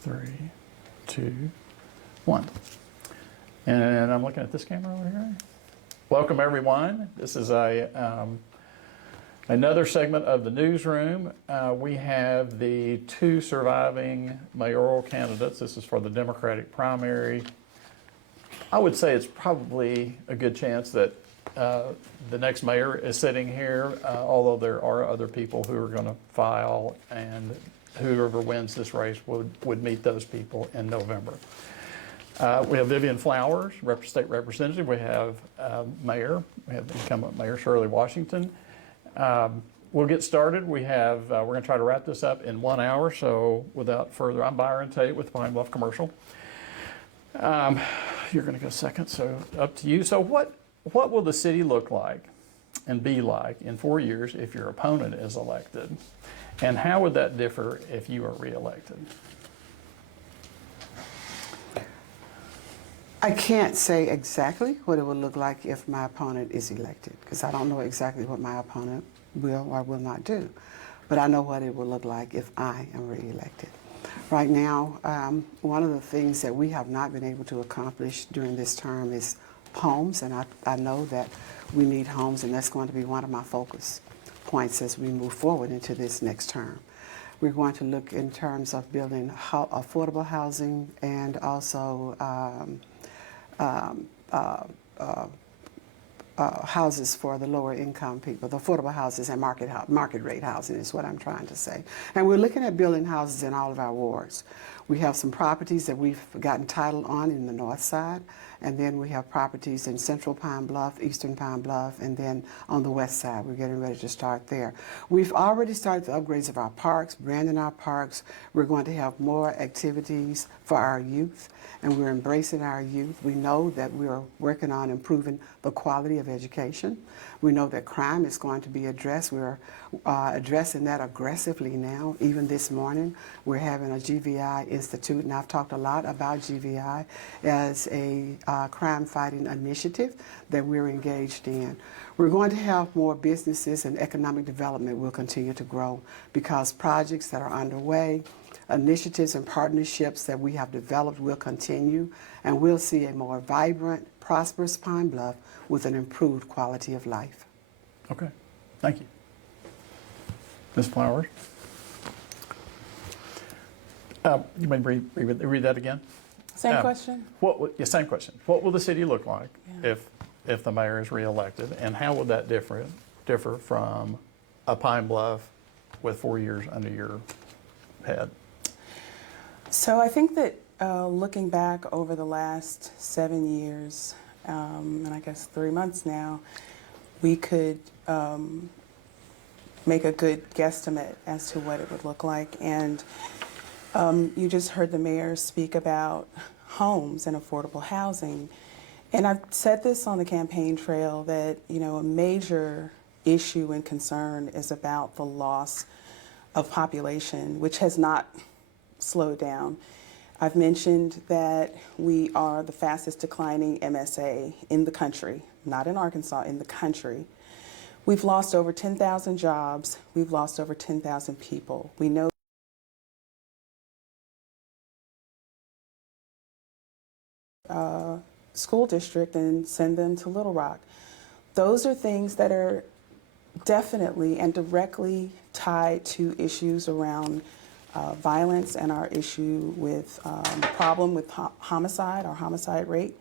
3, 2, 1. And I'm looking at this camera over here. Welcome everyone. This is another segment of the newsroom. We have the 2 surviving mayoral candidates. This is for the Democratic primary. I would say it's probably a good chance that the next mayor is sitting here, although there are other people who are going to file, and whoever wins this race would meet those people in November. We have Vivian Flowers, state representative. We have mayor. We have the incumbent mayor, Shirley Washington. We'll get started. We're going to try to wrap this up in 1 hour. So without further, I'm Byron Tate with Pine Bluff Commercial. You're going to go second, so up to you. So what will the city look like and be like in 4 years if your opponent is elected? And how would that differ if you are reelected? I can't say exactly what it will look like if my opponent is elected, because I don't know exactly what my opponent will or will not do. But I know what it will look like if I am reelected. Right now, one of the things that we have not been able to accomplish during this term is homes, and I know that we need homes, and that's going to be one of my focus points as we move forward into this next term. We're going to look in terms of building affordable housing and also houses for the lower income people, the affordable houses and market rate housing is what I'm trying to say. And we're looking at building houses in all of our wards. We have some properties that we've gotten title on in the north side, and then we have properties in central Pine Bluff, eastern Pine Bluff, and then on the west side. We're getting ready to start there. We've already started the upgrades of our parks, branding our parks. We're going to have more activities for our youth, and we're embracing our youth. We know that we're working on improving the quality of education. We know that crime is going to be addressed. We're addressing that aggressively now. Even this morning, we're having a GVI Institute, and I've talked a lot about GVI as a crime-fighting initiative that we're engaged in. We're going to have more businesses, and economic development will continue to grow because projects that are underway, initiatives and partnerships that we have developed will continue, and we'll see a more vibrant, prosperous Pine Bluff with an improved quality of life. Okay, thank you. Ms. Flowers? You may read that again? Same question? Same question. What will the city look like if the mayor is reelected, and how would that differ from a Pine Bluff with 4 years under your head? So I think that looking back over the last 7 years, and I guess 3 months now, we could make a good guesstimate as to what it would look like. And you just heard the mayor speak about homes and affordable housing. And I've said this on the campaign trail that, a major issue and concern is about the loss of population, which has not slowed down. I've mentioned that we are the fastest declining MSA in the country, not in Arkansas, in the country. We've lost over 10,000 jobs. We've lost over 10,000 people. We know school district and send them to Little Rock. Those are things that are definitely and directly tied to issues around violence and our issue with the problem with homicide, our homicide rate.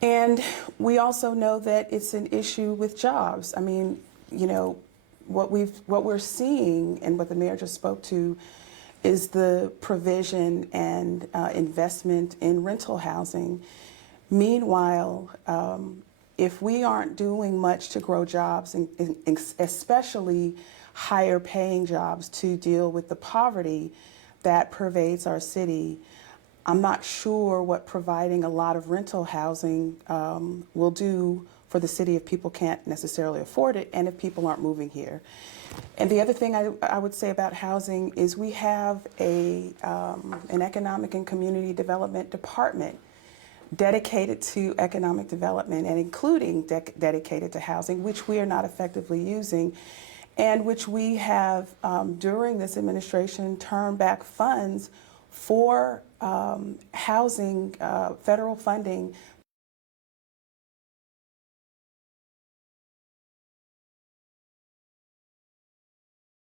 And we also know that it's an issue with jobs. I mean, what we're seeing and what the mayor just spoke to is the provision and investment in rental housing. Meanwhile, if we aren't doing much to grow jobs, and especially higher paying jobs to deal with the poverty that pervades our city, I'm not sure what providing a lot of rental housing will do for the city if people can't necessarily afford it and if people aren't moving here. And the other thing I would say about housing is we have an economic and community development department dedicated to economic development and including dedicated to housing, which we are not effectively using, and which we have during this administration turned back funds for housing, federal funding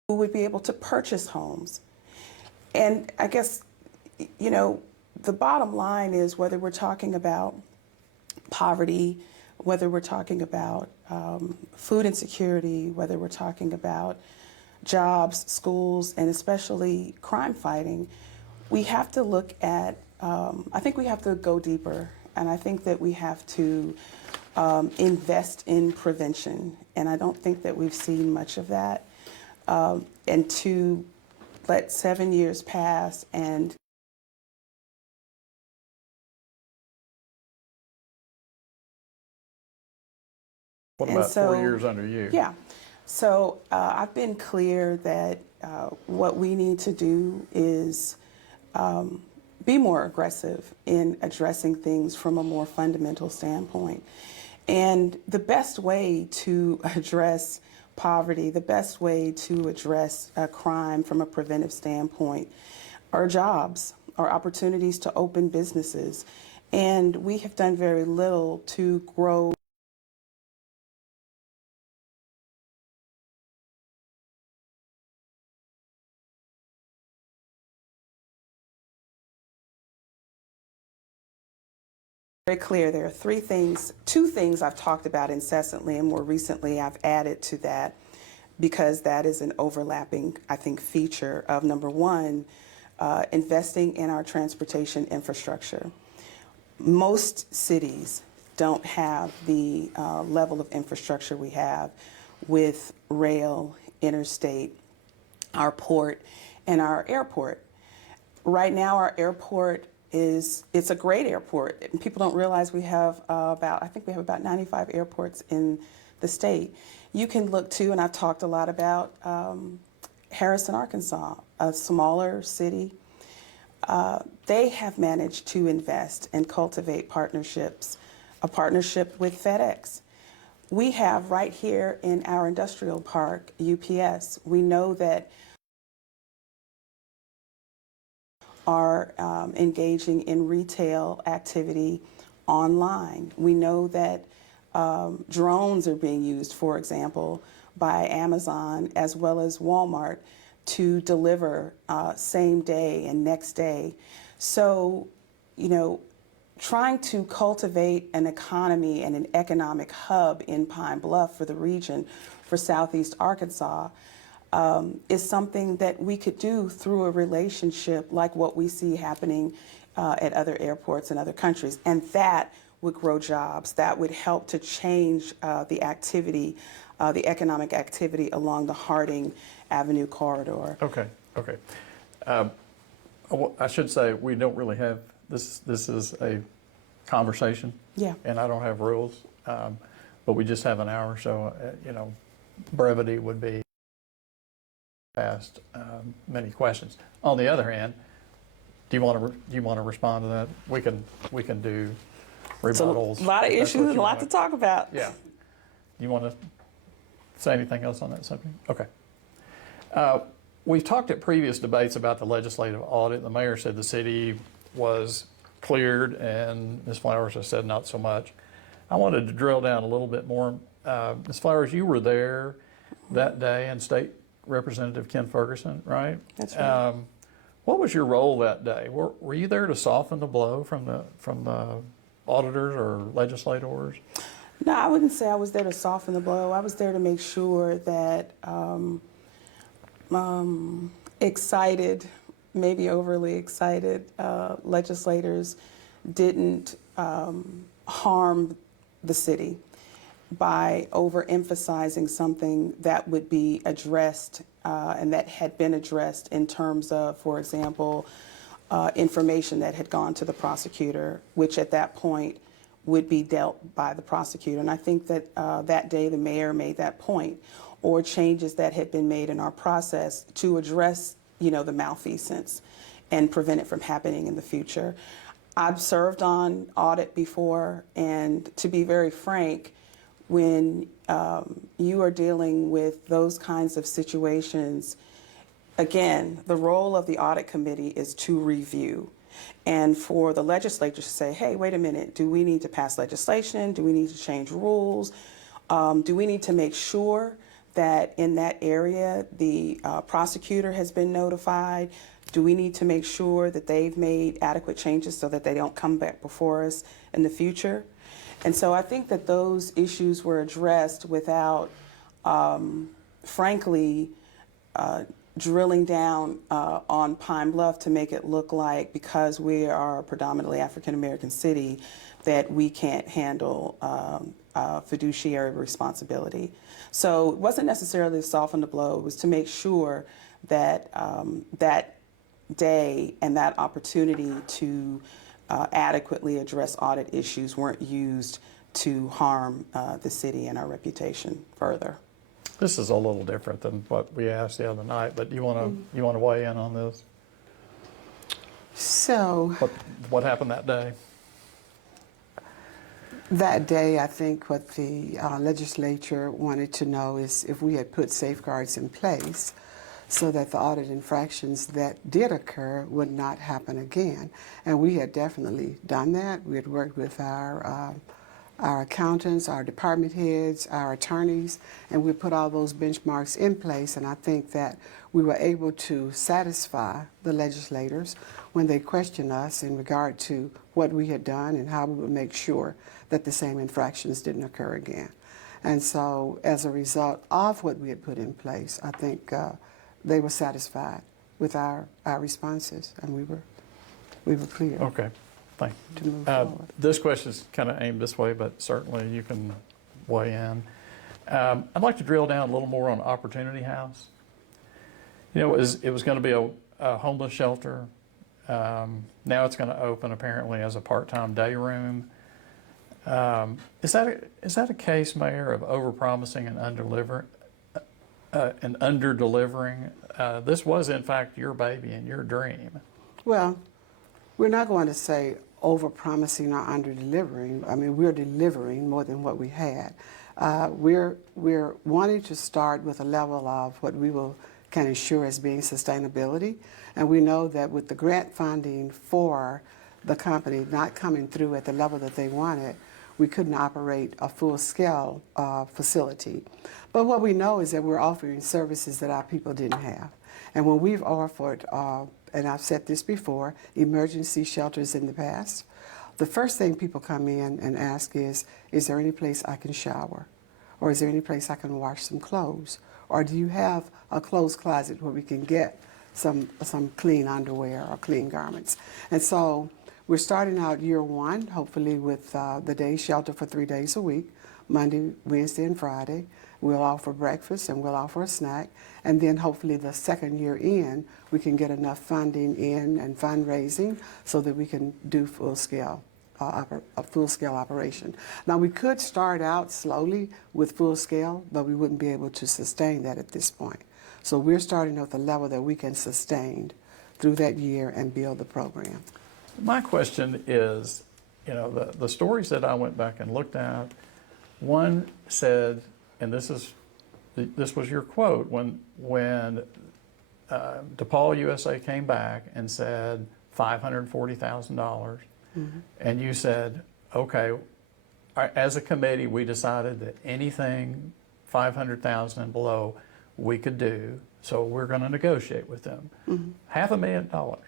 who would be able to purchase homes. And I guess, you know, the bottom line is whether we're talking about poverty, whether we're talking about food insecurity, whether we're talking about jobs, schools, and especially crime fighting, we have to look at, I think we have to go deeper, and I think that we have to invest in prevention, and I don't think that we've seen much of that. And to let 7 years pass and What And about so- 4 years under you? Yeah. So I've been clear that what we need to do is be more aggressive in addressing things from a more fundamental standpoint. And the best way to address poverty, the best way to address crime from a preventive standpoint are jobs, are opportunities to open businesses. And we have done very little to grow very clear. There are two things I've talked about incessantly, and more recently I've added to that because that is an overlapping, I think, feature of number one, investing in our transportation infrastructure. Most cities don't have the level of infrastructure we have with rail, interstate, our port, and our airport. Right now, our airport it's a great airport. And people don't realize we have I think we have about 95 airports in the state. You can look to, and I've talked a lot about Harrison, Arkansas, a smaller city. They have managed to invest and cultivate partnerships, a partnership with FedEx. We have right here in our industrial park, UPS. We know that are engaging in retail activity online. We know that drones are being used, for example, by Amazon as well as Walmart to deliver same day and next day. So, you know, trying to cultivate an economy and an economic hub in Pine Bluff for the region, for Southeast Arkansas, is something that we could do through a relationship like what we see happening at other airports in other countries. And that would grow jobs. That would help to change the activity, the economic activity along the Harding Avenue corridor. Okay. I should say we don't really have, this is a conversation. Yeah. And I don't have rules, but we just have an hour, so, you know, brevity would be asked many questions. On the other hand, do you want to respond to that? We can do rebuttals. A lot of if that's issues what and you a lot want. to talk about. Yeah. You want to say anything else on that subject? Okay. We've talked at previous debates about the legislative audit. The mayor said the city was cleared, and Ms. Flowers has said not so much. I wanted to drill down a little bit more. Ms. Flowers, you were there that day, and State Representative Ken Ferguson, right? That's right. What was your role that day? Were you there to soften the blow from the auditors or legislators? No, I wouldn't say I was there to soften the blow. I was there to make sure that excited, maybe overly excited legislators didn't harm the city by overemphasizing something that would be addressed and that had been addressed in terms of, for example, information that had gone to the prosecutor, which at that point would be dealt by the prosecutor. And I think that that day the mayor made that point, or changes that had been made in our process to address, you know, the malfeasance and prevent it from happening in the future. I've served on audit before, and to be very frank, when you are dealing with those kinds of situations, again, the role of the audit committee is to review. And for the legislature to say, hey, wait a minute, do we need to pass legislation? Do we need to change rules? Do we need to make sure that in that area the prosecutor has been notified? Do we need to make sure that they've made adequate changes so that they don't come back before us in the future? And so I think that those issues were addressed without, frankly, drilling down on Pine Bluff to make it look like, because we are a predominantly African American city, that we can't handle fiduciary responsibility. So it wasn't necessarily to soften the blow, it was to make sure that that day and that opportunity to adequately address audit issues weren't used to harm the city and our reputation further. This is a little different than what we asked the other night, but you want to weigh in on this? So What happened that day? that day, I think what the legislature wanted to know is if we had put safeguards in place so that the audit infractions that did occur would not happen again. And we had definitely done that. We had worked with our accountants, our department heads, our attorneys, and we put all those benchmarks in place. And I think that we were able to satisfy the legislators when they questioned us in regard to what we had done and how we would make sure that the same infractions didn't occur again. And so as a result of what we had put in place, I think they were satisfied with our responses, and we were clear. Okay, thank To you. move forward. This question is kind of aimed this way, but certainly you can weigh in. I'd like to drill down a little more on Opportunity House. You know, it was going to be a homeless shelter. Now it's going to open apparently as a part-time day room. Is that a case, Mayor, of overpromising and under-delivering? This was, in fact, your baby and your dream. Well, we're not going to say over-promising or under-delivering. I mean, we're delivering more than what we had. We're wanting to start with a level of what we can ensure as being sustainability. And we know that with the grant funding for the company not coming through at the level that they wanted, we couldn't operate a full-scale facility. But what we know is that we're offering services that our people didn't have. And when we've offered, and I've said this before, emergency shelters in the past, the first thing people come in and ask is there any place I can shower? Or is there any place I can wash some clothes? Or do you have a clothes closet where we can get some clean underwear or clean garments? And so we're starting out year one, hopefully with the day shelter for 3 days a week, Monday, Wednesday, and Friday. We'll offer breakfast and we'll offer a snack. And then hopefully the second year in, we can get enough funding in and fundraising so that we can do a full-scale operation. Now, we could start out slowly with full-scale, but we wouldn't be able to sustain that at this point. So we're starting at the level that we can sustain through that year and build the program. My question is, you know, the stories that I went back and looked at, one said, and this was your quote, when DePaul USA came back and said $540,000, and you said, okay, as a committee, we decided that anything 500,000 and below we could do, so we're going to negotiate with them. $500,000.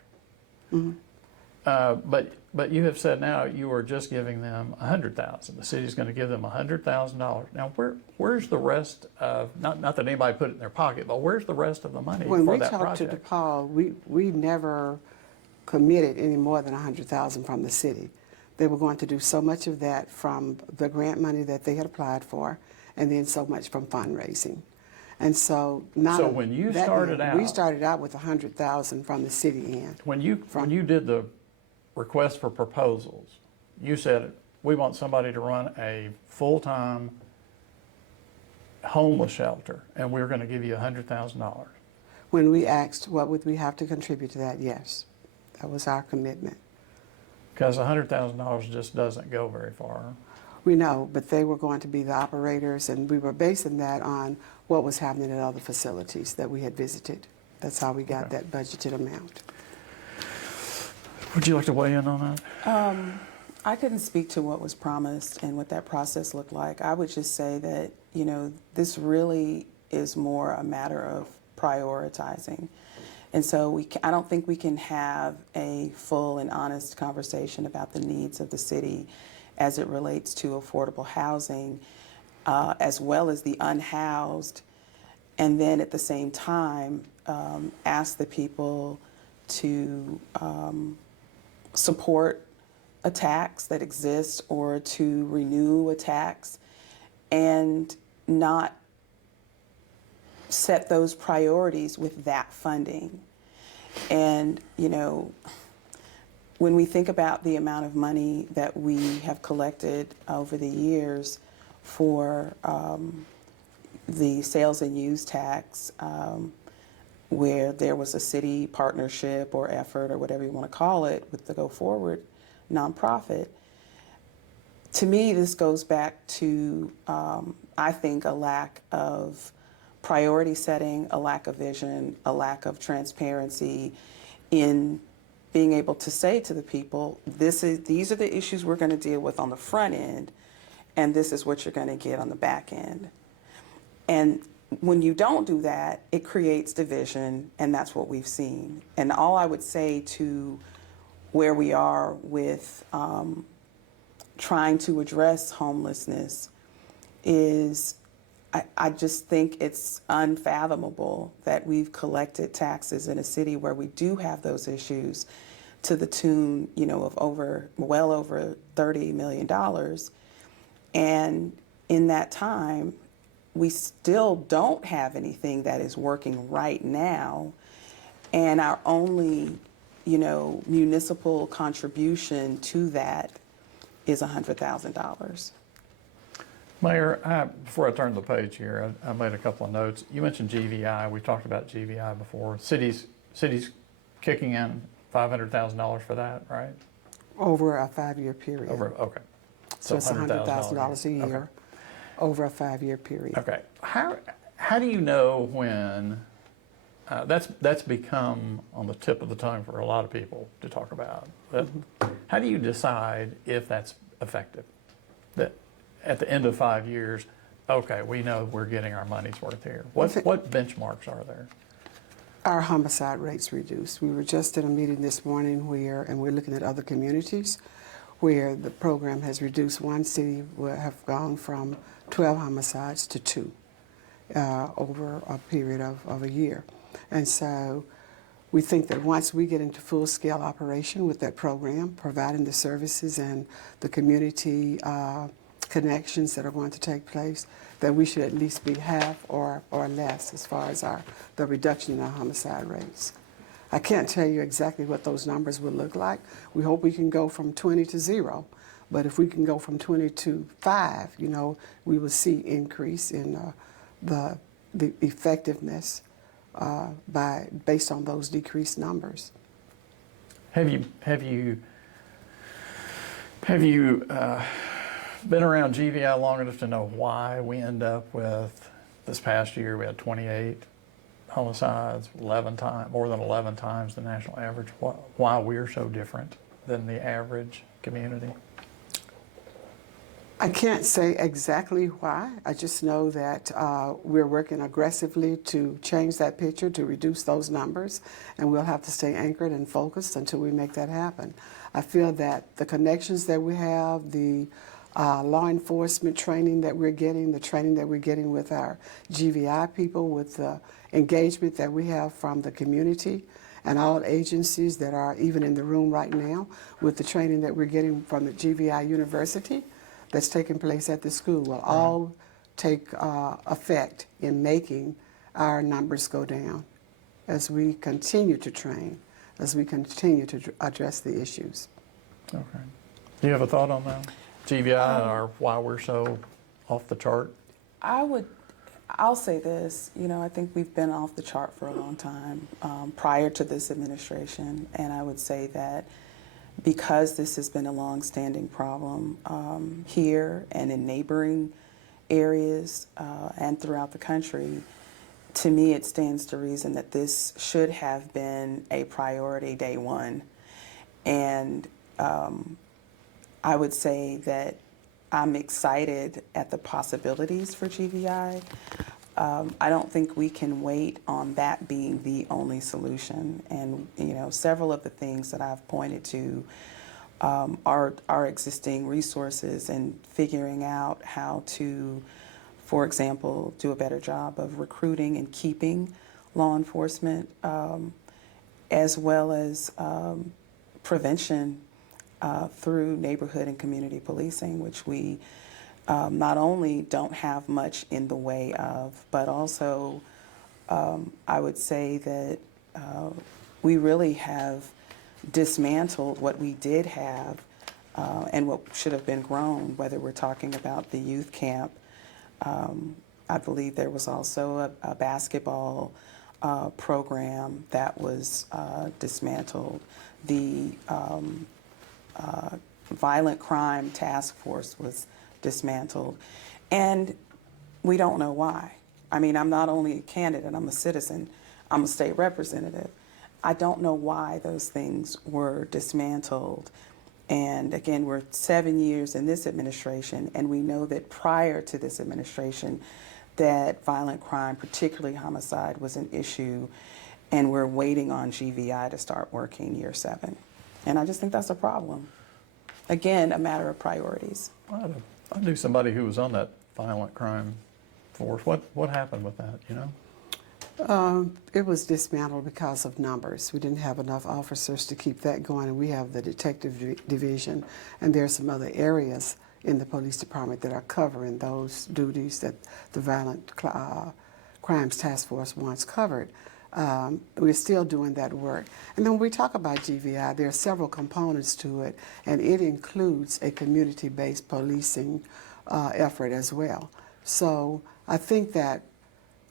But you have said now you are just giving them $100,000. The city's going to give them $100,000. Now, where's the rest of, not that anybody put it in their pocket, but where's the rest of the money When for we that talked project? to DePaul, we never committed any more than $100,000 from the city. They were going to do so much of that from the grant money that they had applied for, and then so much from fundraising. And so now, So when you started out, we started out with $100,000 from the city end. when you did the request for proposals, you said, we want somebody to run a full-time homeless shelter, and we're going to give you $100,000. When we asked what would we have to contribute to that, yes, that was our commitment. Because $100,000 just doesn't go very far. We know, but they were going to be the operators, and we were basing that on what was happening at other facilities that we had visited That's how we got Okay. that budgeted amount. Would you like to weigh in on that? I couldn't speak to what was promised and what that process looked like. I would just say that, you know, this really is more a matter of prioritizing. And so I don't think we can have a full and honest conversation about the needs of the city as it relates to affordable housing, as well as the unhoused, and then at the same time ask the people to support a tax that exists or to renew a tax and not set those priorities with that funding. And, you know, when we think about the amount of money that we have collected over the years for the sales and use tax, where there was a city partnership or effort or whatever you want to call it with the Go Forward nonprofit, to me this goes back to, I think, a lack of priority setting, a lack of vision, a lack of transparency in being able to say to the people, these are the issues we're going to deal with on the front end, and this is what you're going to get on the back end. And when you don't do that, it creates division, and that's what we've seen. And all I would say to where we are with trying to address homelessness is I just think it's unfathomable that we've collected taxes in a city where we do have those issues to the tune, you know, of well over $30 million. And in that time, we still don't have anything that is working right now. And our only, you know, municipal contribution to that is $100,000. Mayor, before I turn the page here, I made a couple of notes. You mentioned GVI. We talked about GVI before. Cities kicking in $500,000 for that, right? Over a 5-year period. Okay. So it's $100,000 a year Okay. over a 5-year period. Okay. How do you know when that's become on the tip of the tongue for a lot of people to talk about? But how do you decide if that's effective? That at the end of 5 years, okay, we know we're getting our money's worth here. What benchmarks are there? Our homicide rates reduced. We were just in a meeting this morning and we're looking at other communities where the program has reduced. One city will have gone from 12 homicides to 2 over a period of a year. And so we think that once we get into full-scale operation with that program, providing the services and the community connections that are going to take place, that we should at least be half or less as far as the reduction in our homicide rates. I can't tell you exactly what those numbers will look like. We hope we can go from 20 to 0, but if we can go from 20 to 5, you know, we will see increase in the effectiveness based on those decreased numbers. Have you been around GVI long enough to know why we end up with, this past year we had 28 homicides, more than 11 times the national average? Why we're so different than the average community? I can't say exactly why. I just know that we're working aggressively to change that picture, to reduce those numbers, and we'll have to stay anchored and focused until we make that happen. I feel that the connections that we have, the law enforcement training that we're getting, the training that we're getting with our GVI people, with the engagement that we have from the community and all agencies that are even in the room right now, with the training that we're getting from the GVI University that's taking place at the school, will all take effect in making our numbers go down as we continue to train, as we continue to address the issues. Okay. Do you have a thought on that? GVI or why we're so off the chart? I'll say this, you know, I think we've been off the chart for a long time prior to this administration, and I would say that because this has been a long-standing problem here and in neighboring areas and throughout the country, to me, it stands to reason that this should have been a priority day one. And I would say that I'm excited at the possibilities for GVI. I don't think we can wait on that being the only solution. And, several of the things that I've pointed to are our existing resources and figuring out how to, for example, do a better job of recruiting and keeping law enforcement, as well as prevention through neighborhood and community policing, which we not only don't have much in the way of, but also I would say that we really have dismantled what we did have and what should have been grown, whether we're talking about the youth camp. I believe there was also a basketball program that was dismantled. The violent crime task force was dismantled. And we don't know why. I mean, I'm not only a candidate, I'm a citizen, I'm a state representative. I don't know why those things were dismantled. And again, we're 7 years in this administration, and we know that prior to this administration, that violent crime, particularly homicide, was an issue, and we're waiting on GVI to start working year 7. And I just think that's a problem. Again, a matter of priorities. I knew somebody who was on that violent crime force. What happened with that, you know? It was dismantled because of numbers. We didn't have enough officers to keep that going, and we have the detective division, and there are some other areas in the police department that are covering those duties that the violent crimes task force once covered. We're still doing that work. And then when we talk about GVI, there are several components to it, and it includes a community-based policing effort as well. So I think that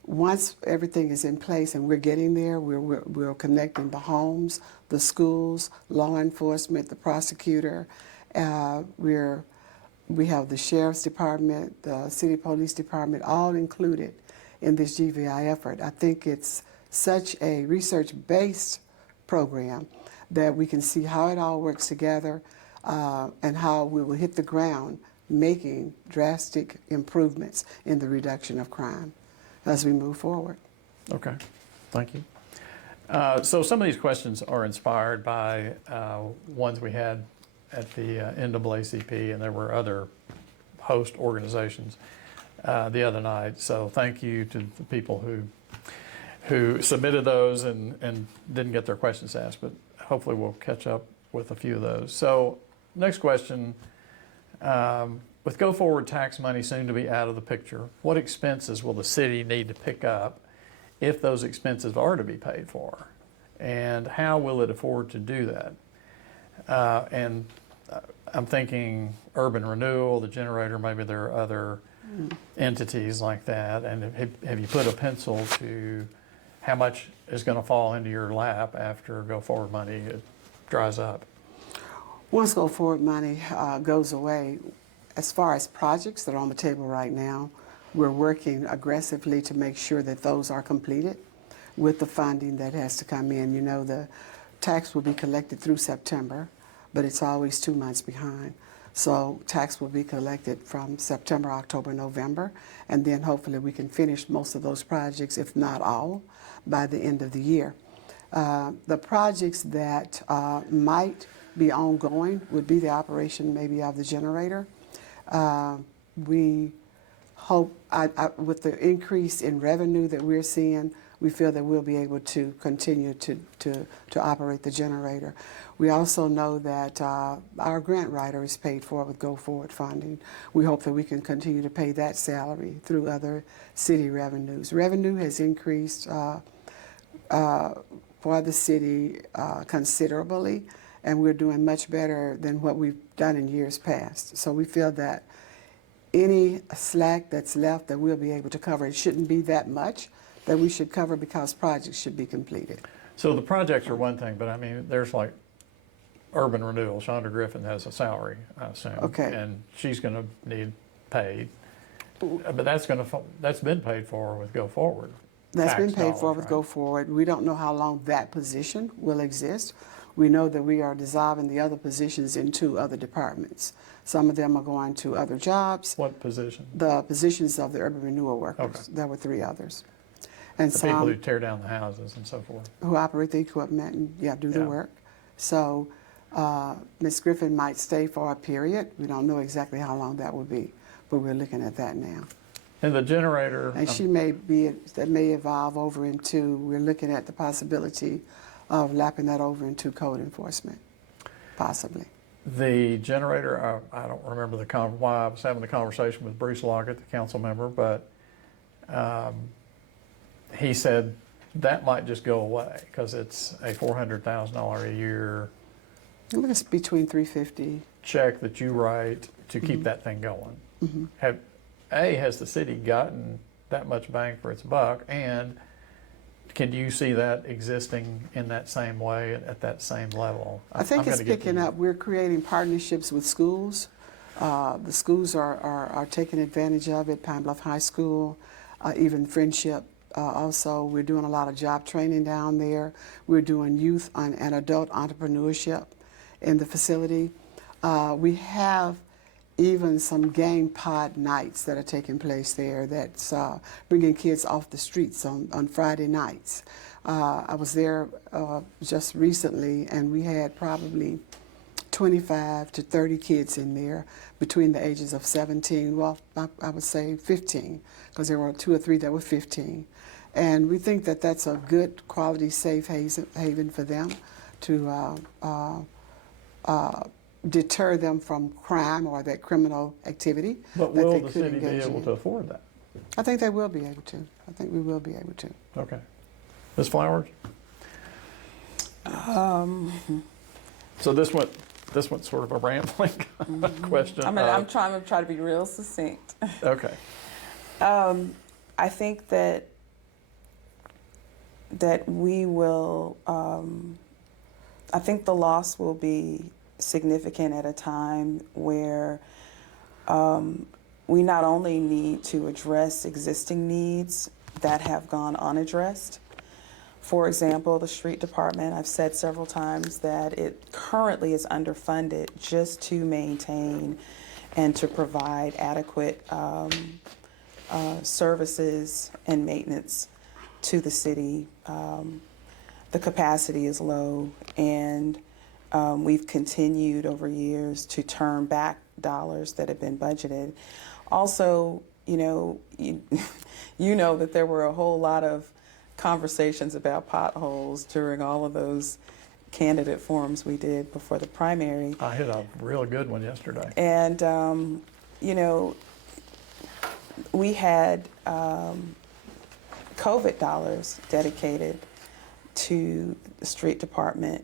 once everything is in place and we're getting there, we're connecting the homes, the schools, law enforcement, the prosecutor. We have the sheriff's department, the city police department, all included in this GVI effort. I think it's such a research-based program that we can see how it all works together and how we will hit the ground making drastic improvements in the reduction of crime as we move forward. Okay, thank you. So some of these questions are inspired by ones we had at the NAACP, and there were other host organizations the other night. So thank you to the people who submitted those and didn't get their questions asked, but hopefully we'll catch up with a few of those. So next question, with go forward tax money soon to be out of the picture, what expenses will the city need to pick up if those expenses are to be paid for? And how will it afford to do that? And I'm thinking urban renewal, the generator, maybe there are other entities like that. And have you put a pencil to how much is going to fall into your lap after go forward money dries up? Once go forward money goes away, as far as projects that are on the table right now, we're working aggressively to make sure that those are completed with the funding that has to come in. You know, the tax will be collected through September, but it's always 2 months behind. So tax will be collected from September, October, November, and then hopefully we can finish most of those projects, if not all, by the end of the year. The projects that might be ongoing would be the operation maybe of the generator. We hope, with the increase in revenue that we're seeing, we feel that we'll be able to continue to operate the generator. We also know that our grant writer is paid for with Go Forward funding. We hope that we can continue to pay that salary through other city revenues. Revenue has increased for the city considerably, and we're doing much better than what we've done in years past. So we feel that any slack that's left that we'll be able to cover, it shouldn't be that much that we should cover because projects should be completed. So the projects are one thing, but I mean, there's like urban renewal. Shonda Griffin has a salary, I assume. Okay. And she's going to need paid. But that's been paid for with Go Forward. That's been tax paid for dollars, with right? Go Forward. We don't know how long that position will exist. We know that we are dissolving the other positions into other departments. Some of them are going to other jobs. What position? The positions of the urban renewal workers. Okay. There were 3 others. And The people who some tear down the houses and so forth. who operate the equipment and do the Yeah. work. So Ms. Griffin might stay for a period. We don't know exactly how long that will be, but we're looking at that now. And the generator, And she that may evolve over into, we're looking at the possibility of lapping that over into code enforcement, possibly. the generator, I don't remember why I was having the conversation with Bruce Lockett, the council member, but he said that might just go away because it's a $400,000 a year I think it's between 350. check that you write to keep that thing going. Has the city gotten that much bang for its buck, and can you see that existing in that same way at that same level? I think I'm it's gonna get to picking you. up. We're creating partnerships with schools. The schools are taking advantage of it. Pine Bluff High School, even Friendship. Also, we're doing a lot of job training down there. We're doing youth and adult entrepreneurship in the facility. We have even some game pod nights that are taking place there that's bringing kids off the streets on Friday nights. I was there just recently, and we had probably 25 to 30 kids in there between the ages of 17, well, I would say 15, because there were 2 or 3 that were 15. And we think that that's a good quality safe haven for them to deter them from crime or that criminal activity. But that will they the could city be engage able in. to afford that? I think they will be able to. I think we will be able to. Okay. Ms. Flowers? So this one's sort of a rambling question. I'm trying to be real succinct. Okay. I think that we will. I think the loss will be significant at a time where we not only need to address existing needs that have gone unaddressed. For example, the street department, I've said several times that it currently is underfunded just to maintain and to provide adequate services and maintenance to the city. The capacity is low, and we've continued over years to turn back dollars that have been budgeted. Also, you know that there were a whole lot of conversations about potholes during all of those candidate forums we did before the primary. I hit a real good one yesterday. And, we had COVID dollars dedicated to the street department,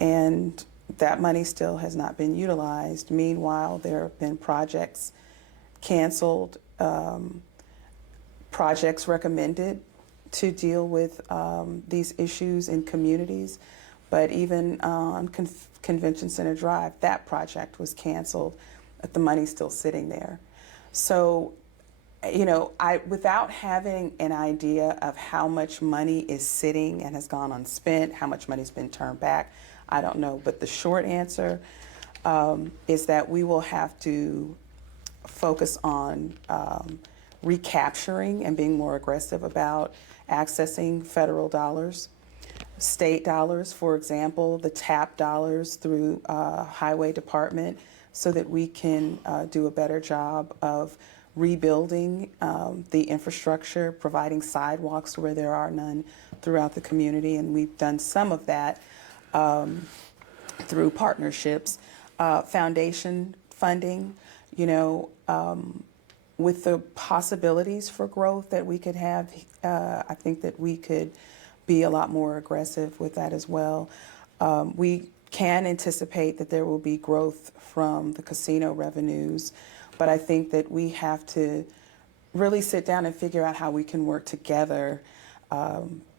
and that money still has not been utilized. Meanwhile, there have been projects canceled, projects recommended to deal with these issues in communities, but even on Convention Center Drive, that project was canceled, but the money's still sitting there. So, without having an idea of how much money is sitting and has gone unspent, how much money's been turned back, I don't know. But the short answer is that we will have to focus on recapturing and being more aggressive about accessing federal dollars, state dollars, for example, the TAP dollars through Highway Department, so that we can do a better job of rebuilding the infrastructure, providing sidewalks where there are none throughout the community. And we've done some of that through partnerships, foundation funding, with the possibilities for growth that we could have. I think that we could be a lot more aggressive with that as well. We can anticipate that there will be growth from the casino revenues, but I think that we have to really sit down and figure out how we can work together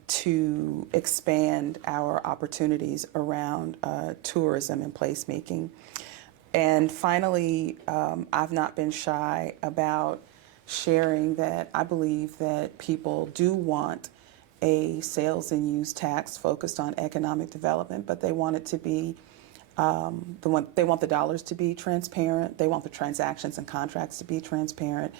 to expand our opportunities around tourism and placemaking. And finally, I've not been shy about sharing that I believe that people do want a sales and use tax focused on economic development, but they want it to be they want the dollars to be transparent. They want the transactions and contracts to be transparent.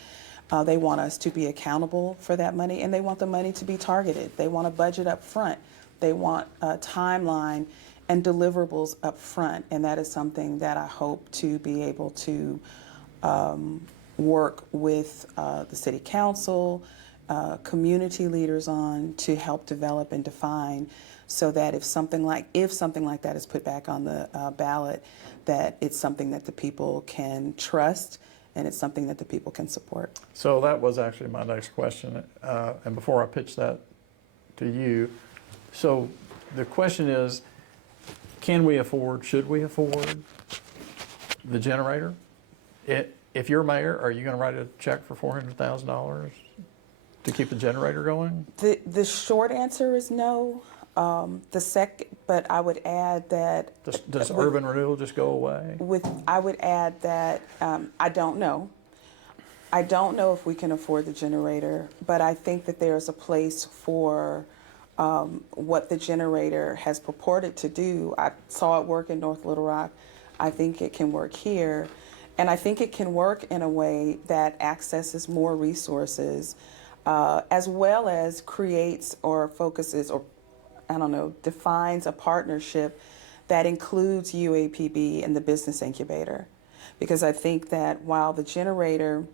They want us to be accountable for that money, and they want the money to be targeted. They want a budget up front. They want a timeline and deliverables up front, and that is something that I hope to be able to work with the City Council, community leaders on to help develop and define, so that if something like that is put back on the ballot, that it's something that the people can trust and it's something that the people can support. So that was actually my next question. And before I pitch that to you, so the question is, should we afford the generator? If you're mayor, are you going to write a check for $400,000 to keep the generator going? The short answer is no. But I would add that Does urban renewal just go away? I would add that I don't know. I don't know if we can afford the generator, but I think that there's a place for what the generator has purported to do. I saw it work in North Little Rock. I think it can work here. And I think it can work in a way that accesses more resources, as well as creates or focuses or, defines a partnership that includes UAPB and the business incubator. Because I think that while the generator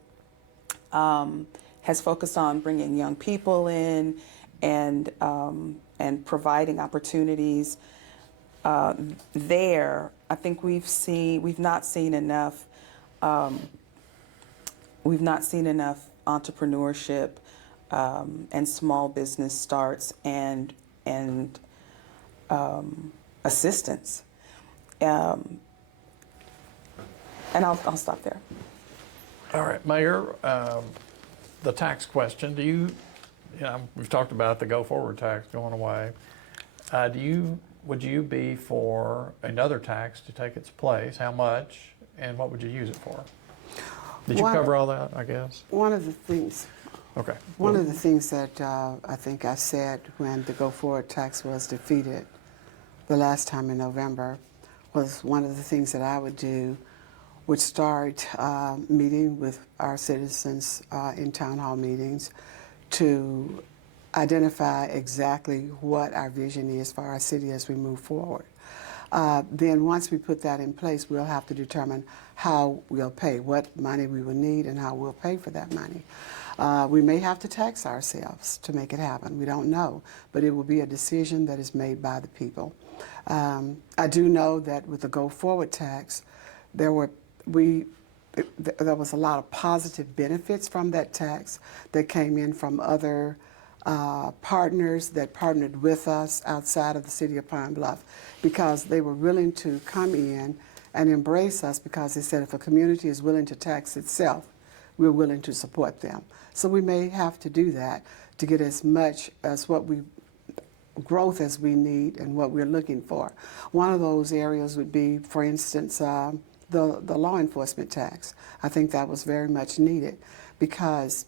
has focused on bringing young people in and providing opportunities there, I think we've not seen enough entrepreneurship and small business starts and assistance. And I'll stop there. All right, Mayor, the tax question, we've talked about the go forward tax going away. Would you be for another tax to take its place? How much, and what would you use it for? Did you cover all that, I guess? One of the things Okay. One of the things that I think I said when the go forward tax was defeated the last time in November was one of the things that I would do would start meeting with our citizens in town hall meetings to identify exactly what our vision is for our city as we move forward. Then once we put that in place, we'll have to determine how we'll pay, what money we will need and how we'll pay for that money. We may have to tax ourselves to make it happen. We don't know, but it will be a decision that is made by the people. I do know that with the go forward tax, there was a lot of positive benefits from that tax that came in from other partners that partnered with us outside of the city of Pine Bluff, because they were willing to come in and embrace us, because they said if a community is willing to tax itself, we're willing to support them. So we may have to do that to get as much as growth as we need and what we're looking for. One of those areas would be, for instance, the law enforcement tax. I think that was very much needed because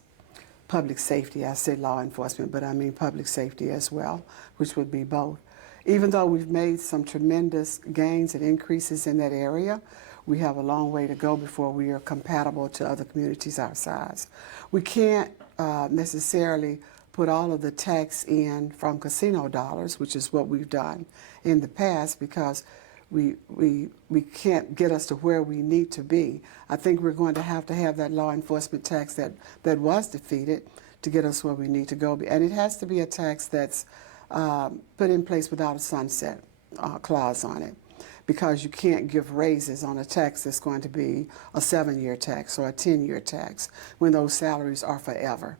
public safety, I said law enforcement, but I mean public safety as well, which would be both. Even though we've made some tremendous gains and increases in that area, we have a long way to go before we are compatible to other communities our size. We can't necessarily put all of the tax in from casino dollars, which is what we've done in the past, because we can't get us to where we need to be. I think we're going to have that law enforcement tax that was defeated to get us where we need to go. And it has to be a tax that's put in place without a sunset clause on it, because you can't give raises on a tax that's going to be a 7-year tax or a 10-year tax when those salaries are forever.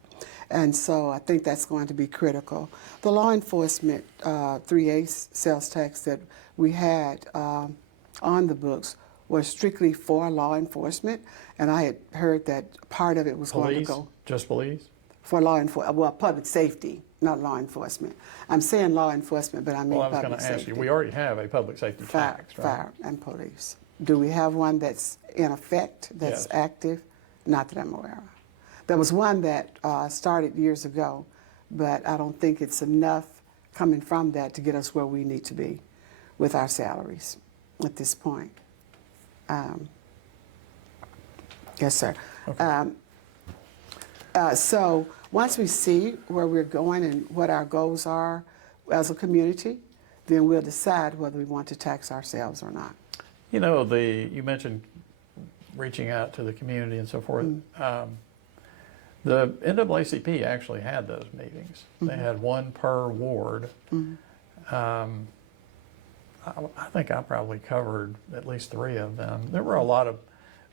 And so I think that's going to be critical. The law enforcement 3A sales tax that we had on the books was strictly for law enforcement, and I had heard that part of it was going to go just police for law enforcement, well, public safety, not law enforcement. I'm saying law enforcement, but I mean public safety. Well, I was going to ask you, we already have a public safety tax, right? Fire and police. Do we have one that's in effect, that's active? Not that I'm aware of. There was one that started years ago, but I don't think it's enough coming from that to get us where we need to be with our salaries at this point. Yes, sir. Okay. So once we see where we're going and what our goals are as a community, then we'll decide whether we want to tax ourselves or not. You know, you mentioned reaching out to the community and so forth. The NAACP actually had those meetings. They had one per ward. I think I probably covered at least 3 of them. There were a lot of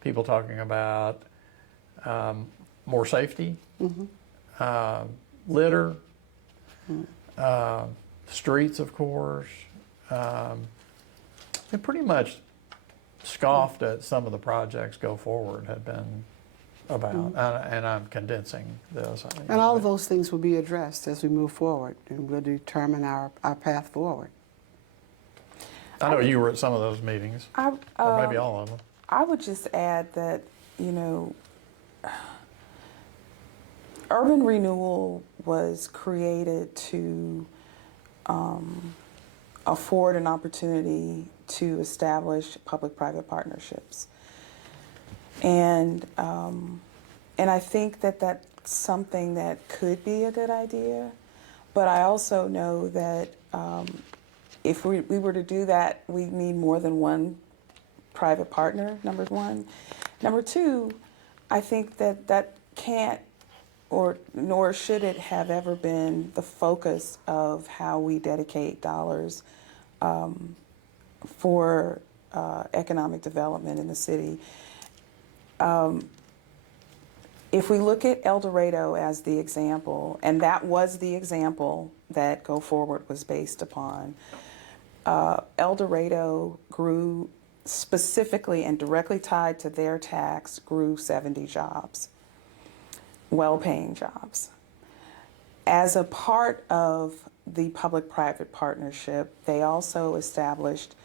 people talking about more safety, litter, streets, of course. They pretty much scoffed at some of the projects Go Forward had been about, and I'm condensing this. And all of those things will be addressed as we move forward, and we'll determine our path forward. I know you were at some of those meetings, or maybe all of them. I would just add that, you know, urban renewal was created to afford an opportunity to establish public-private partnerships. And I think that that's something that could be a good idea, but I also know that if we were to do that, we need more than one private partner, number one. Number two, I think that can't nor should it have ever been the focus of how we dedicate dollars for economic development in the city. If we look at El Dorado as the example, and that was the example that Go Forward was based upon, El Dorado grew specifically and directly tied to their tax, grew 70 jobs, well-paying jobs. As a part of the public-private partnership, they also established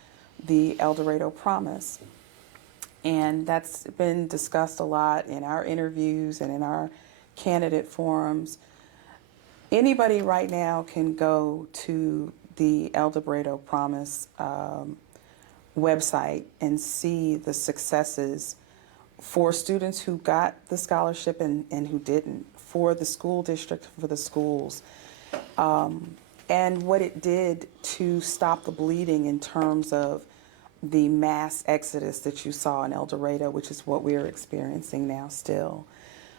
the El Dorado Promise. And that's been discussed a lot in our interviews and in our candidate forums. Anybody right now can go to the El Dorado Promise website and see the successes for students who got the scholarship and who didn't, for the school district, for the schools, and what it did to stop the bleeding in terms of the mass exodus that you saw in El Dorado, which is what we're experiencing now still.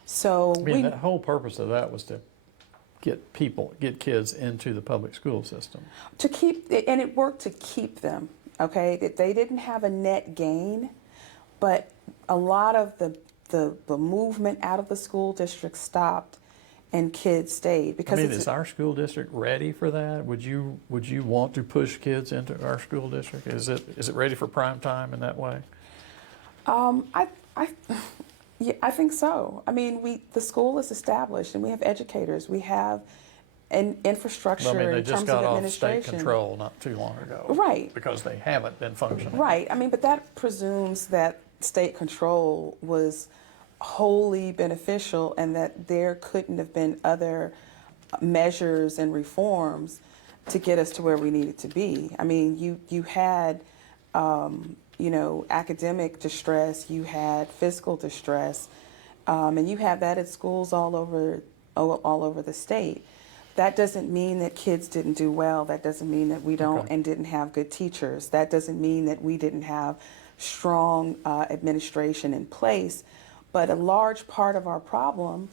So I mean, the whole purpose of that was to get kids into the public school system. To keep, and it worked to keep them, okay? They didn't have a net gain, but a lot of the movement out of the school district stopped and kids stayed. Because I mean, is our school district ready for that? Would you want to push kids into our school district? Is it ready for prime time in that way? Yeah, I think so. I mean, the school is established, and we have educators. We have an infrastructure Well, I mean, they in just terms got of off administration. state control not too long ago. Right. Because they haven't been functioning. Right. I mean, but that presumes that state control was wholly beneficial and that there couldn't have been other measures and reforms to get us to where we needed to be. I mean, you had, academic distress, you had fiscal distress, and you have that at schools all over the state. That doesn't mean that kids didn't do well. That doesn't mean that we don't and didn't have good teachers. That doesn't mean that we didn't have strong administration in place. But a large part of our problem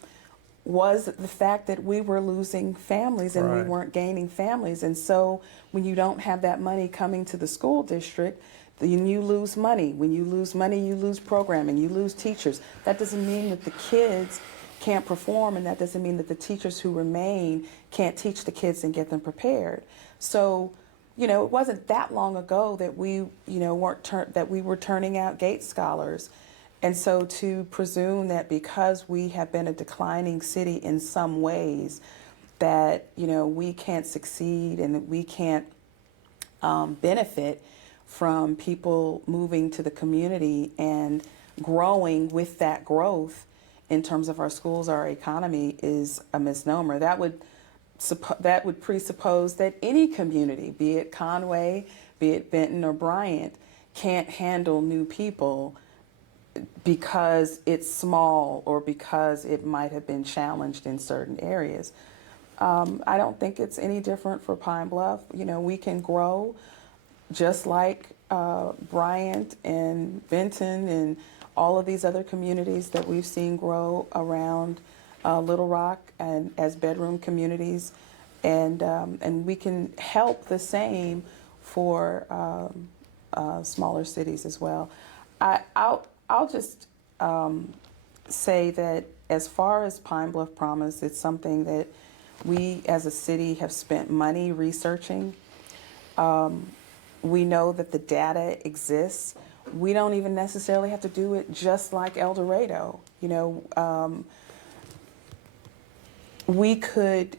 was the fact that we were losing families and we weren't gaining families. And so when you don't have that money coming to the school district, then you lose money. When you lose money, you lose programming, you lose teachers. That doesn't mean that the kids can't perform, and that doesn't mean that the teachers who remain can't teach the kids and get them prepared. So, it wasn't that long ago that we, were turning out Gates scholars. And so to presume that because we have been a declining city in some ways that, we can't succeed and that we can't benefit from people moving to the community and growing with that growth in terms of our schools, our economy, is a misnomer. That would presuppose that any community, be it Conway, be it Benton or Bryant, can't handle new people because it's small or because it might have been challenged in certain areas. I don't think it's any different for Pine Bluff. You know, we can grow just like Bryant and Benton and all of these other communities that we've seen grow around Little Rock and as bedroom communities, and we can help the same for smaller cities as well. I'll just say that as far as Pine Bluff Promise, it's something that we as a city have spent money researching. We know that the data exists. We don't even necessarily have to do it just like El Dorado. You know, we could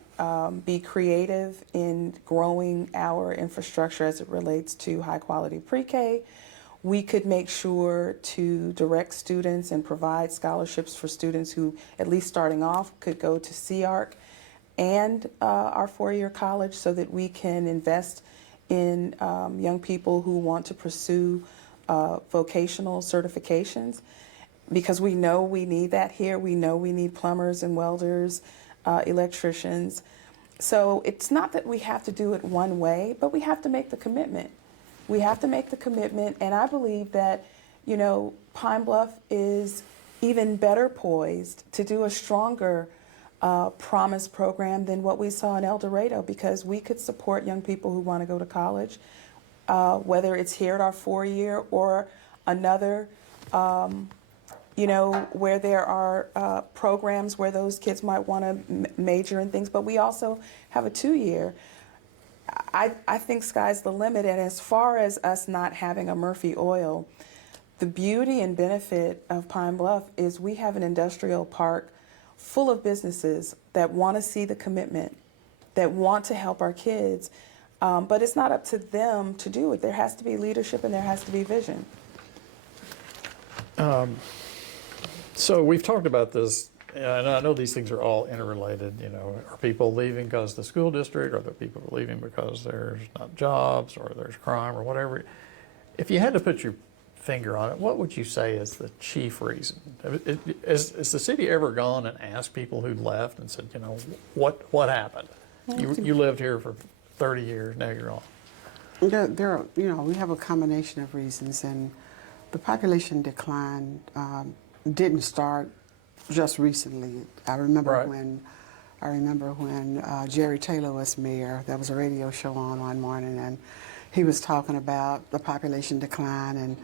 be creative in growing our infrastructure as it relates to high quality pre-K. We could make sure to direct students and provide scholarships for students who, at least starting off, could go to CARC and our four-year college, so that we can invest in young people who want to pursue vocational certifications, because we know we need that here. We know we need plumbers and welders, electricians. So it's not that we have to do it one way, but we have to make the commitment. We have to make the commitment, and I believe that, you know, Pine Bluff is even better poised to do a stronger Promise program than what we saw in El Dorado, because we could support young people who want to go to college, whether it's here at our four-year or another, you know, where there are programs where those kids might want to major in things, but we also have a two-year. I think sky's the limit, and as far as us not having a Murphy Oil, the beauty and benefit of Pine Bluff is we have an industrial park full of businesses that want to see the commitment, that want to help our kids, but it's not up to them to do it. There has to be leadership and there has to be vision. So we've talked about this, and I know these things are all interrelated. You know, are people leaving because the school district, or are people leaving because there's not jobs, or there's crime, or whatever? If you had to put your finger on it, what would you say is the chief reason? Has the city ever gone and asked people who left and said, you know, what happened? You lived here for 30 years, now you're on. There are, you know, we have a combination of reasons, and the population decline didn't start just recently. I remember when Jerry Taylor was mayor. There was a radio show on one morning, and he was talking about the population decline and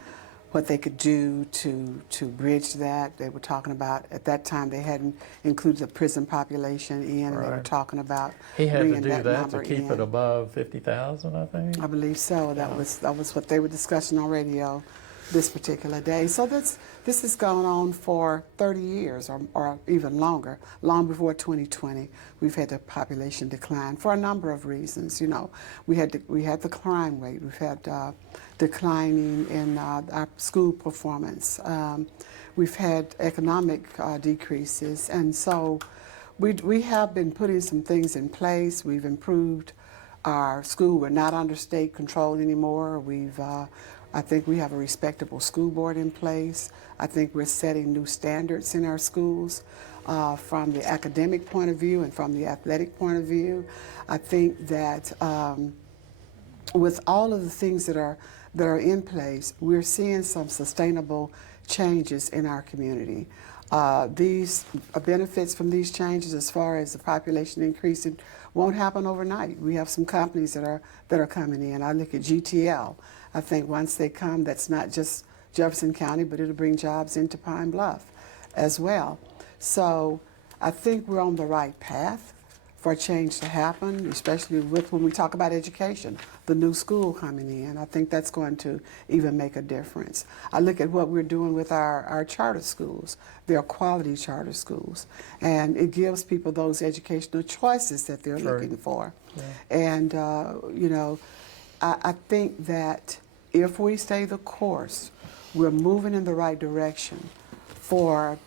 what they could do to bridge that. They were talking about, at that time, they hadn't included the prison population in, and they were talking about he had bringing to do that to number keep it above 50,000, I think. I believe so. That was what they were discussing on radio this particular day. So this has gone on for 30 years or even longer. Long before 2020, we've had the population decline for a number of reasons. You know, we had the crime rate. We've had declining in our school performance. We've had economic decreases, and so we have been putting some things in place. We've improved our school. We're not under state control anymore. I think we have a respectable school board in place. I think we're setting new standards in our schools from the academic point of view and from the athletic point of view. I think that with all of the things that are in place, we're seeing some sustainable changes in our community. These benefits from these changes, as far as the population increasing, won't happen overnight. We have some companies that are coming in. I look at GTL. I think once they come, that's not just Jefferson County, but it'll bring jobs into Pine Bluff as well. So I think we're on the right path for change to happen, especially when we talk about education, the new school coming in. I think that's going to even make a difference. I look at what we're doing with our charter schools. They're quality charter schools, and it gives people those educational choices that they're looking for. Yeah. And, you know, I think that if we stay the course, we're moving in the right direction for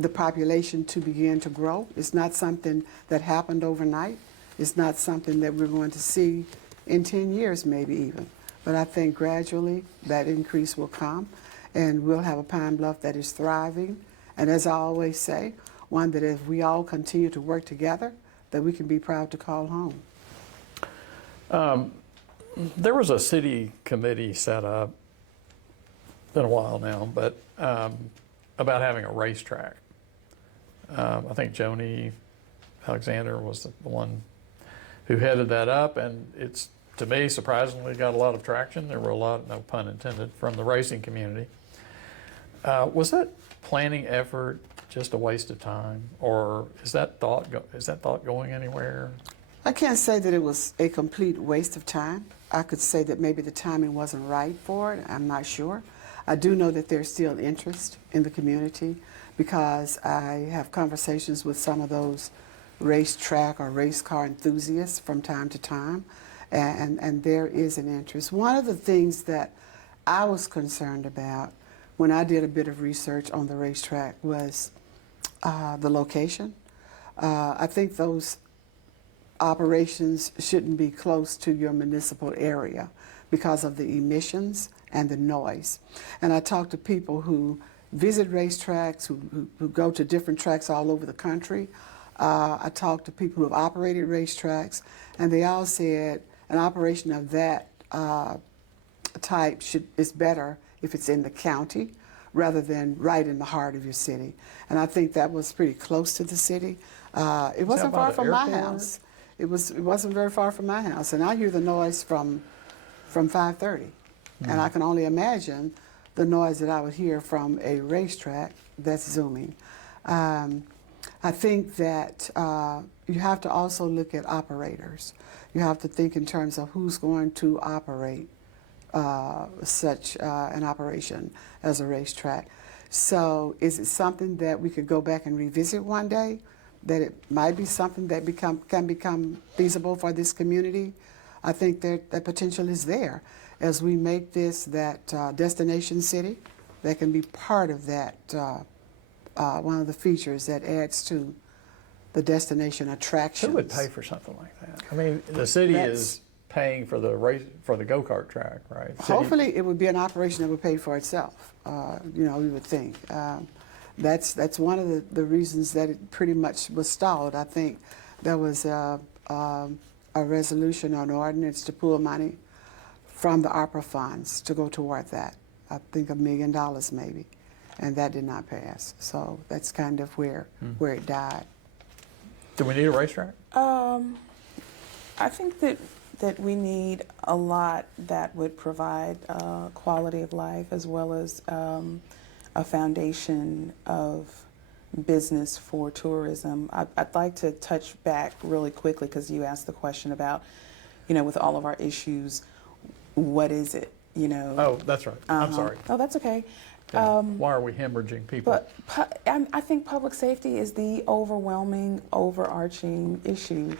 the population to begin to grow. It's not something that happened overnight. It's not something that we're going to see in 10 years, maybe even. But I think gradually that increase will come, and we'll have a Pine Bluff that is thriving. And as I always say, one that if we all continue to work together, that we can be proud to call home. There was a city committee set up, been a while now, but about having a racetrack. I think Joni Alexander was the one who headed that up, and it's, to me, surprisingly got a lot of traction. There were a lot, no pun intended, from the racing community. Was that planning effort just a waste of time, or is that thought going anywhere? I can't say that it was a complete waste of time. I could say that maybe the timing wasn't right for it. I'm not sure. I do know that there's still interest in the community because I have conversations with some of those racetrack or race car enthusiasts from time to time, and there is an interest. One of the things that I was concerned about when I did a bit of research on the racetrack was the location. I think those operations shouldn't be close to your municipal area because of the emissions and the noise. And I talk to people who visit racetracks, who go to different tracks all over the country. I talk to people who have operated racetracks, and they all said an operation of that type is better if it's in the county rather than right in the heart of your city. And I think that was pretty close to the city. It wasn't far from my house. It wasn't very far from my house, and I hear the noise from 5:30, and I can only imagine the noise that I would hear from a racetrack that's zooming. I think that you have to also look at operators. You have to think in terms of who's going to operate such an operation as a racetrack. So is it something that we could go back and revisit one day? That it might be something that can become feasible for this community? I think that potential is there. As we make this that destination city, that can be part of that, one of the features that adds to the destination attractions. Who would pay for something like that? I mean, the city is paying for the go-kart track, right? Hopefully it would be an operation that would pay for itself, you know, we would think. That's one of the reasons that it pretty much was stalled. I think there was a resolution or an ordinance to pull money from the ARPA funds to go toward that. I think $1 million maybe, and that did not pass. So that's kind of where it died. Do we need a racetrack? I think that we need a lot that would provide quality of life as well as a foundation of business for tourism. I'd like to touch back really quickly because you asked the question about, you know, with all of our issues, what is it, you know? Oh, that's right. I'm sorry. Oh, that's okay. Why are we hemorrhaging people? But I think public safety is the overwhelming, overarching issue.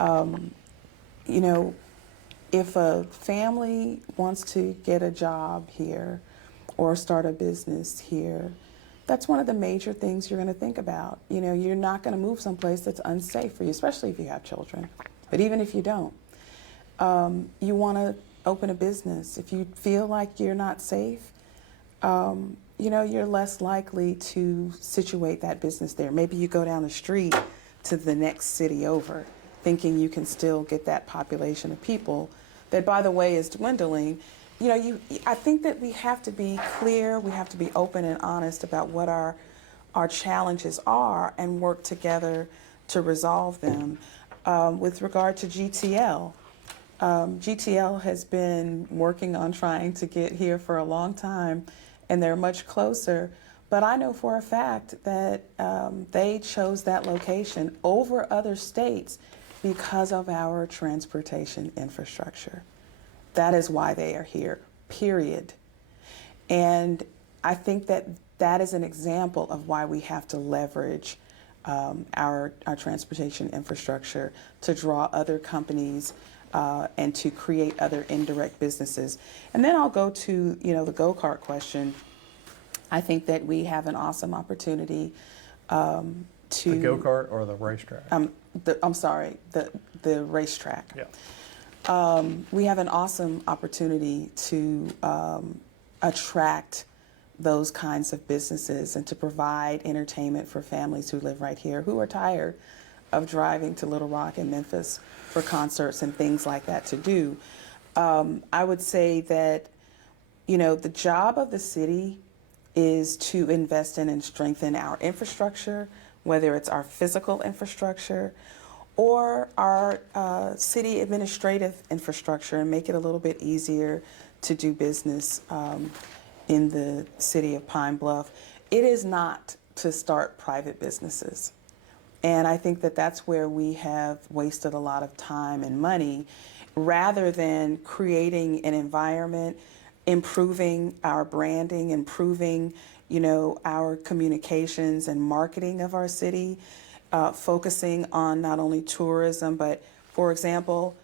You know, if a family wants to get a job here or start a business here, that's one of the major things you're going to think about. You know, you're not going to move someplace that's unsafe for you, especially if you have children. But even if you don't, you want to open a business. If you feel like you're not safe, you know, you're less likely to situate that business there. Maybe you go down the street to the next city over, thinking you can still get that population of people that, by the way, is dwindling. You know, I think that we have to be clear, we have to be open and honest about what our challenges are and work together to resolve them. With regard to GTL, GTL has been working on trying to get here for a long time, and they're much closer. But I know for a fact that they chose that location over other states because of our transportation infrastructure. That is why they are here, period. And I think that that is an example of why we have to leverage our transportation infrastructure to draw other companies and to create other indirect businesses. And then I'll go to, you know, the go-kart question. I think that we have an awesome opportunity to The go-kart or the racetrack? I'm sorry, the racetrack. Yeah. We have an awesome opportunity to attract those kinds of businesses and to provide entertainment for families who live right here who are tired of driving to Little Rock and Memphis for concerts and things like that to do. I would say that, the job of the city is to invest in and strengthen our infrastructure, whether it's our physical infrastructure or our city administrative infrastructure, and make it a little bit easier to do business in the city of Pine Bluff. It is not to start private businesses. And I think that that's where we have wasted a lot of time and money, rather than creating an environment, improving our branding, improving, our communications and marketing of our city, focusing on not only tourism, but, for example,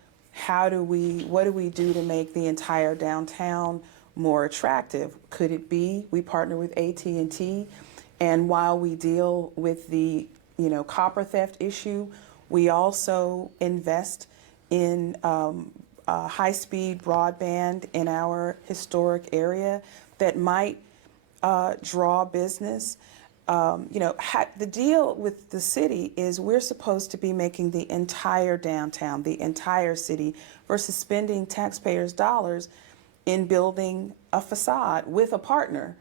what do we do to make the entire downtown more attractive? Could it be we partner with AT&T, and while we deal with the copper theft issue, we also invest in high-speed broadband in our historic area that might draw business. The deal with the city is we're supposed to be making the entire downtown, the entire city, versus spending taxpayers' dollars in building a facade with a partner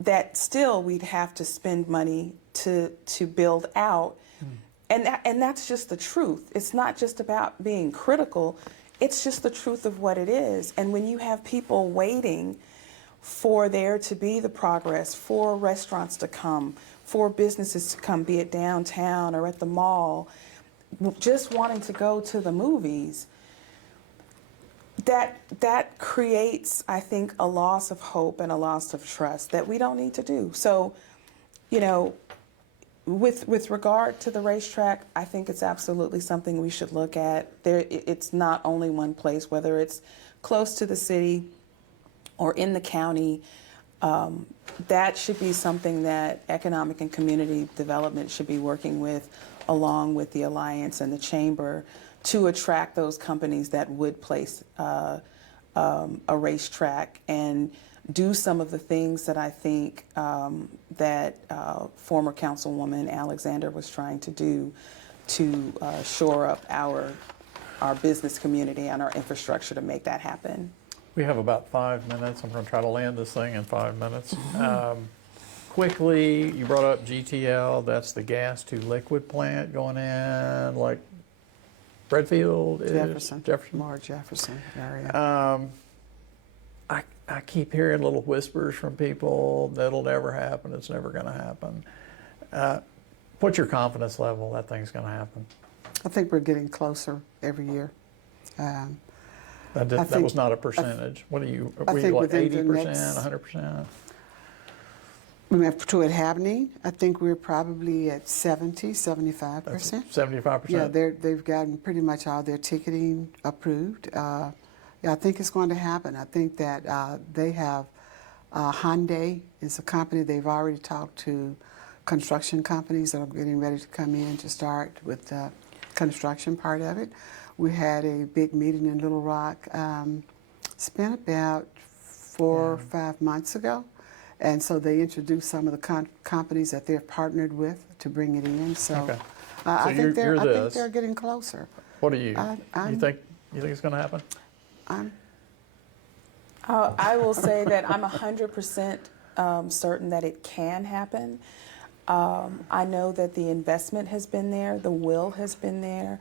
that still we'd have to spend money to build out. And that's just the truth. It's not just about being critical. It's just the truth of what it is. And when you have people waiting for there to be the progress, for restaurants to come, for businesses to come, be it downtown or at the mall, just wanting to go to the movies, that creates, I think, a loss of hope and a loss of trust that we don't need to do. So, with regard to the racetrack, I think it's absolutely something we should look at. It's not only one place, whether it's close to the city or in the county. That should be something that economic and community development should be working with, along with the Alliance and the Chamber, to attract those companies that would place a racetrack and do some of the things that I think that former Councilwoman Alexander was trying to do to shore up our business community and our infrastructure to make that happen. We have about 5 minutes. I'm going to try to land this thing in 5 minutes. Quickly, you brought up GTL. That's the gas to liquid plant going in, like Redfield, Jefferson. More Jefferson area. I keep hearing little whispers from people that'll never happen. It's never going to happen. What's your confidence level that thing's going to happen? I think we're getting closer every year. That was not a percentage. What are you? Were you like 80%, 100%? To it happening, I think we're probably at 70, 75%. 75%? Yeah, they've gotten pretty much all their ticketing approved. Yeah, I think it's going to happen. I think that they have, Hyundai is a company, they've already talked to construction companies that are getting ready to come in to start with the construction part of it. We had a big meeting in Little Rock, it's been about 4 or 5 months ago. And so they introduced some of the companies that they've partnered with to bring it in. So, Okay. I think this. they're getting closer. What are you? You think it's going to happen? I will say that I'm 100% certain that it can happen. I know that the investment has been there, the will has been there.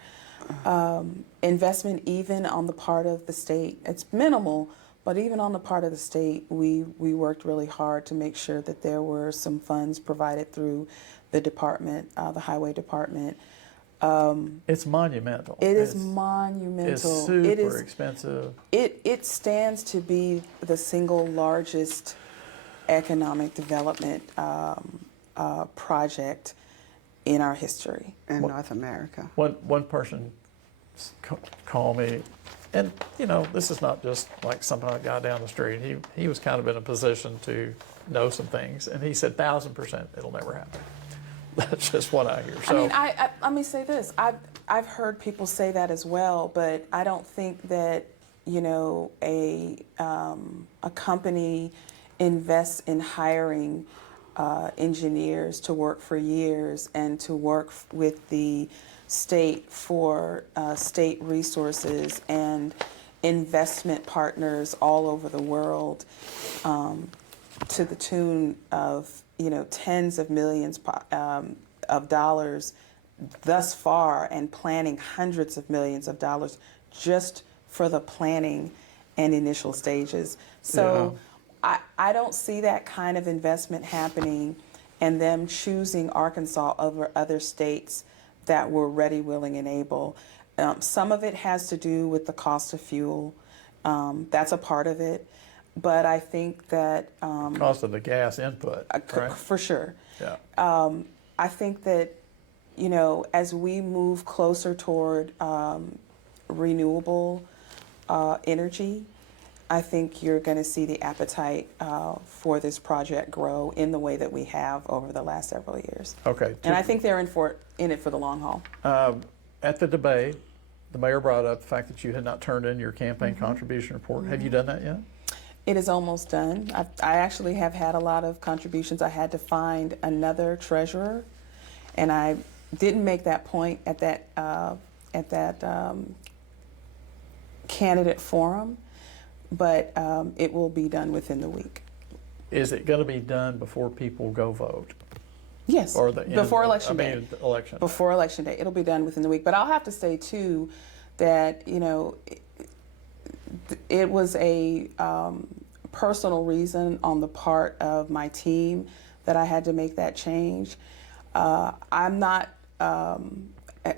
Investment even on the part of the state. It's minimal, but even on the part of the state, we worked really hard to make sure that there were some funds provided through the department, the highway department. It's monumental. It is monumental. It's super expensive. It stands to be the single largest economic development project in our history. In North America. One person called me, and this is not just like some guy down the street. He was kind of in a position to know some things, and he said 1,000% it'll never happen. That's just what I hear. I So, mean, let me say this. I've heard people say that as well, but I don't think that, you know, a company invests in hiring engineers to work for years and to work with the state for state resources and investment partners all over the world, to the tune of, you know, tens of millions of dollars thus far, and planning hundreds of millions of dollars just for the planning and initial stages. So I don't see that kind of investment happening and them choosing Arkansas over other states that were ready, willing, and able. Some of it has to do with the cost of fuel. That's a part of it. But I think that cost of the gas input, right? for sure. Yeah. I think that, you know, as we move closer toward renewable energy, I think you're going to see the appetite for this project grow in the way that we have over the last several years. Okay. And I think they're in it for the long haul. At the debate, the mayor brought up the fact that you had not turned in your campaign contribution report. Have you done that yet? It is almost done. I actually have had a lot of contributions. I had to find another treasurer, and I didn't make that point at that candidate forum, but it will be done within the week. Is it going to be done before people go vote? Yes, Or the end before of election day. the election. Before election day, it'll be done within the week. But I'll have to say too that, you know, it was a personal reason on the part of my team that I had to make that change. I'm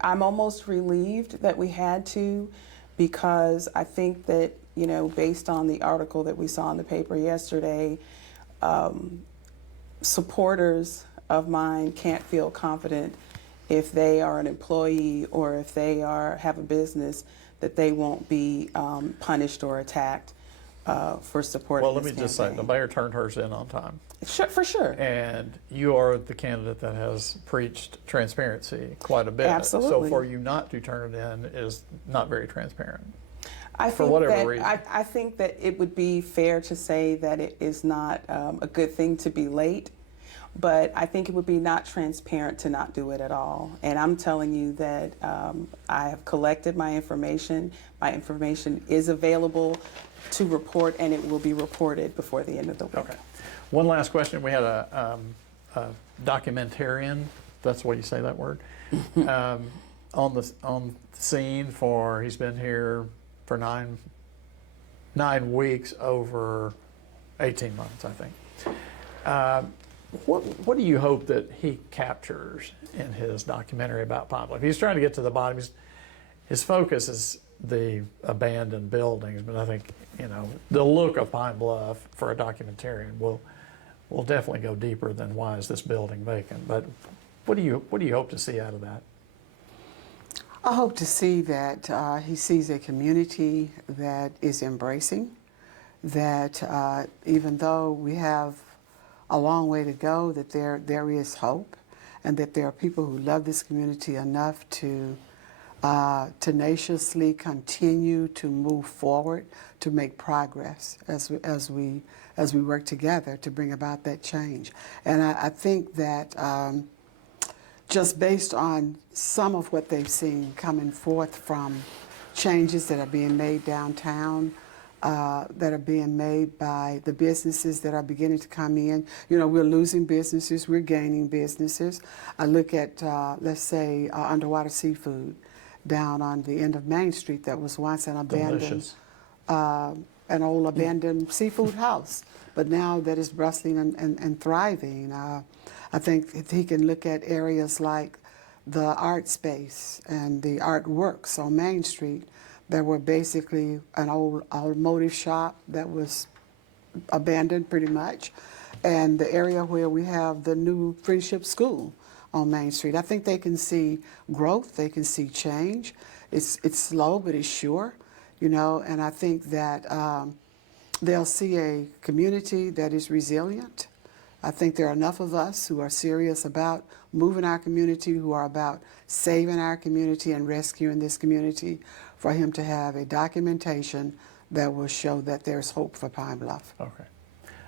almost relieved that we had to, because I think that, you know, based on the article that we saw in the paper yesterday, supporters of mine can't feel confident if they are an employee or if they have a business that they won't be punished or attacked for supporting Well, let this me just say, campaign. the mayor turned hers in on time. Sure, for sure. And you are the candidate that has preached transparency quite a bit. Absolutely. So for you not to turn it in is not very transparent. I for think whatever that, reason. I think that it would be fair to say that it is not a good thing to be late, but I think it would be not transparent to not do it at all. And I'm telling you that I have collected my information. My information is available to report, and it will be reported before the end of the week. Okay. One last question. We had a documentarian, that's the way you say that word, on the scene for, he's been here for nine weeks, over 18 months, I think. What do you hope that he captures in his documentary about Pine Bluff? He's trying to get to the bottom. His focus is the abandoned buildings, but I think, you know, the look of Pine Bluff for a documentarian will definitely go deeper than why is this building vacant. But what do you hope to see out of that? I hope to see that he sees a community that is embracing, that even though we have a long way to go, that there is hope, and that there are people who love this community enough to tenaciously continue to move forward, to make progress as we work together to bring about that change. And I think that just based on some of what they've seen coming forth from changes that are being made downtown, that are being made by the businesses that are beginning to come in. You know, we're losing businesses, we're gaining businesses. I look at, let's say, Underwater Seafood down on the end of Main Street that was once an abandoned, an old abandoned seafood house, but now that is bustling and thriving. I think he can look at areas like the art space and the artworks on Main Street that were basically an old automotive shop that was abandoned pretty much, and the area where we have the new Friendship School on Main Street. I think they can see growth, they can see change. It's slow, but it's sure, you know, and I think that they'll see a community that is resilient, I think there are enough of us who are serious about moving our community, who are about saving our community and rescuing this community, for him to have a documentation that will show that there's hope for Pine Bluff. Okay.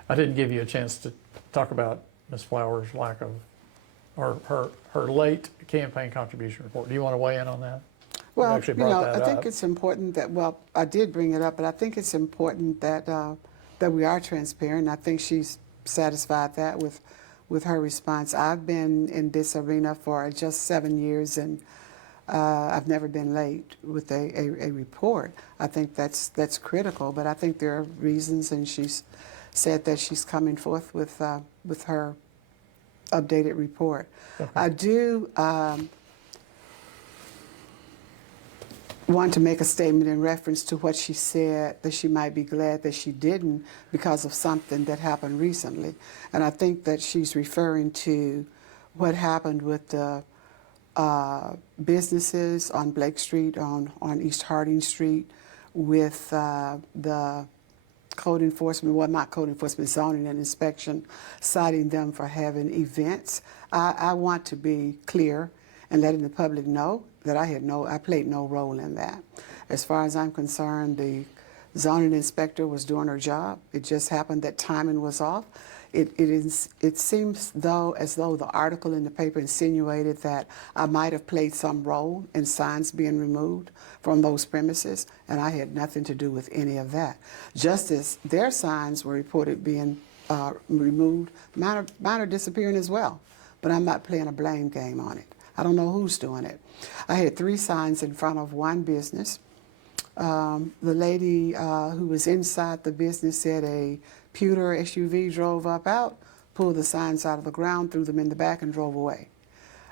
I didn't give you a chance to talk about Ms. Flowers' lack of, or her late campaign contribution report. Do you want to weigh in on that? Well, actually brought that I think up. it's important that, well, I did bring it up, but I think it's important that that we are transparent. I think she's satisfied that with her response. I've been in this arena for just 7 years, and I've never been late with a report. I think that's critical, but I think there are reasons, and she's said that she's coming forth with her updated report. Okay. I do want to make a statement in reference to what she said, that she might be glad that she didn't because of something that happened recently. And I think that she's referring to what happened with the businesses on Blake Street, on East Harding Street, with the code enforcement, well, not code enforcement, zoning and inspection, citing them for having events. I want to be clear and letting the public know that I played no role in that. As far as I'm concerned, the zoning inspector was doing her job. It just happened that timing was off. It seems as though the article in the paper insinuated that I might have played some role in signs being removed from those premises, and I had nothing to do with any of that. Just as their signs were reported being removed, mine are disappearing as well. But I'm not playing a blame game on it. I don't know who's doing it. I had 3 signs in front of one business. The lady who was inside the business said a pewter SUV drove up out, pulled the signs out of the ground, threw them in the back, and drove away.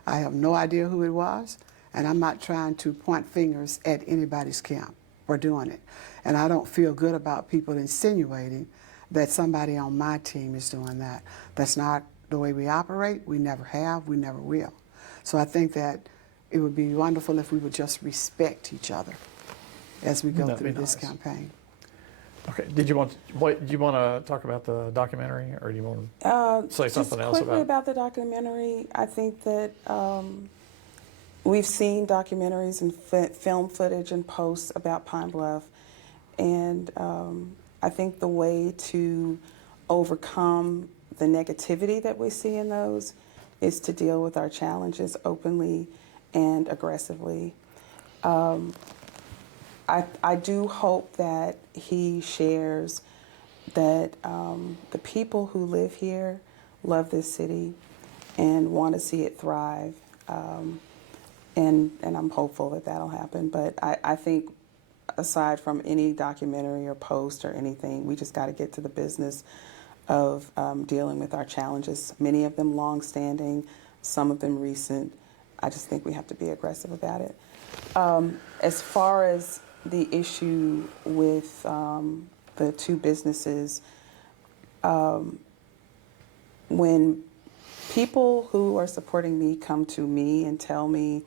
I have no idea who it was, and I'm not trying to point fingers at anybody's camp for doing it. And I don't feel good about people insinuating that somebody on my team is doing that. That's not the way we operate. We never have, we never will. So I think that it would be wonderful if we would just respect each other as we go That'd be through this nice. campaign. Okay. Did you want to talk about the documentary, or do you want to say something else Just quickly about about the documentary, I think that we've seen documentaries and film footage and posts about Pine Bluff, and I think the way to overcome the negativity that we see in those is to deal with our challenges openly and aggressively. I do hope that he shares that the people who live here love this city and want to see it thrive. And I'm hopeful that that'll happen. But I think aside from any documentary or post or anything, we just got to get to the business of dealing with our challenges, many of them long-standing, some of them recent. I just think we have to be aggressive about it. As far as the issue with the 2 businesses, when people who are supporting me come to me and tell me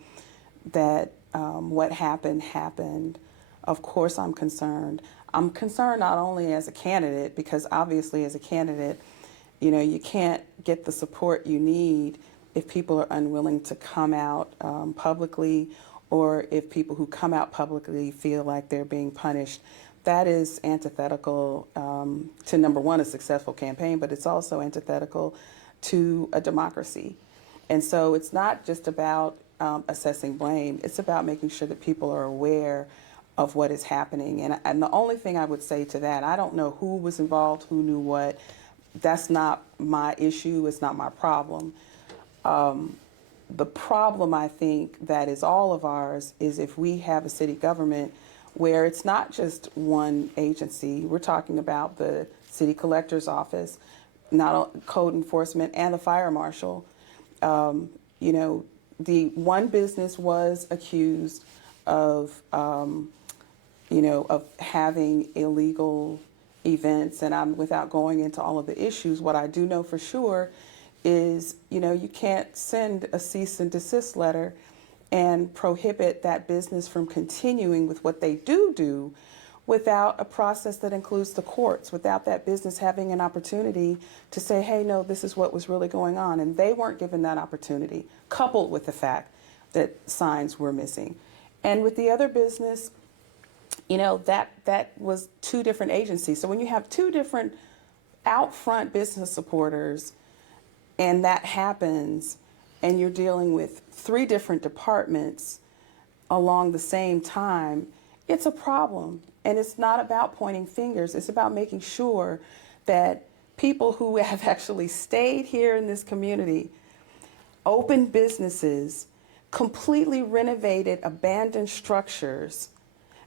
that what happened, of course I'm concerned. I'm concerned not only as a candidate, because obviously as a candidate, you can't get the support you need if people are unwilling to come out publicly, or if people who come out publicly feel like they're being punished. That is antithetical to, number one, a successful campaign, but it's also antithetical to a democracy. And so it's not just about assessing blame, it's about making sure that people are aware of what is happening. And the only thing I would say to that, I don't know who was involved, who knew what. That's not my issue, it's not my problem. The problem, I think, that is all of ours is if we have a city government where it's not just one agency. We're talking about the city collector's office, not code enforcement, and the fire marshal. The one business was accused of, of having illegal events, and without going into all of the issues, what I do know for sure is, you can't send a cease and desist letter and prohibit that business from continuing with what they do without a process that includes the courts, without that business having an opportunity to say, hey, no, this is what was really going on. And they weren't given that opportunity, coupled with the fact that signs were missing. And with the other business, you know, that was two different agencies. So when you have two different out front business supporters and that happens, and you're dealing with three different departments along the same time, it's a problem. And it's not about pointing fingers. It's about making sure that people who have actually stayed here in this community, opened businesses, completely renovated abandoned structures,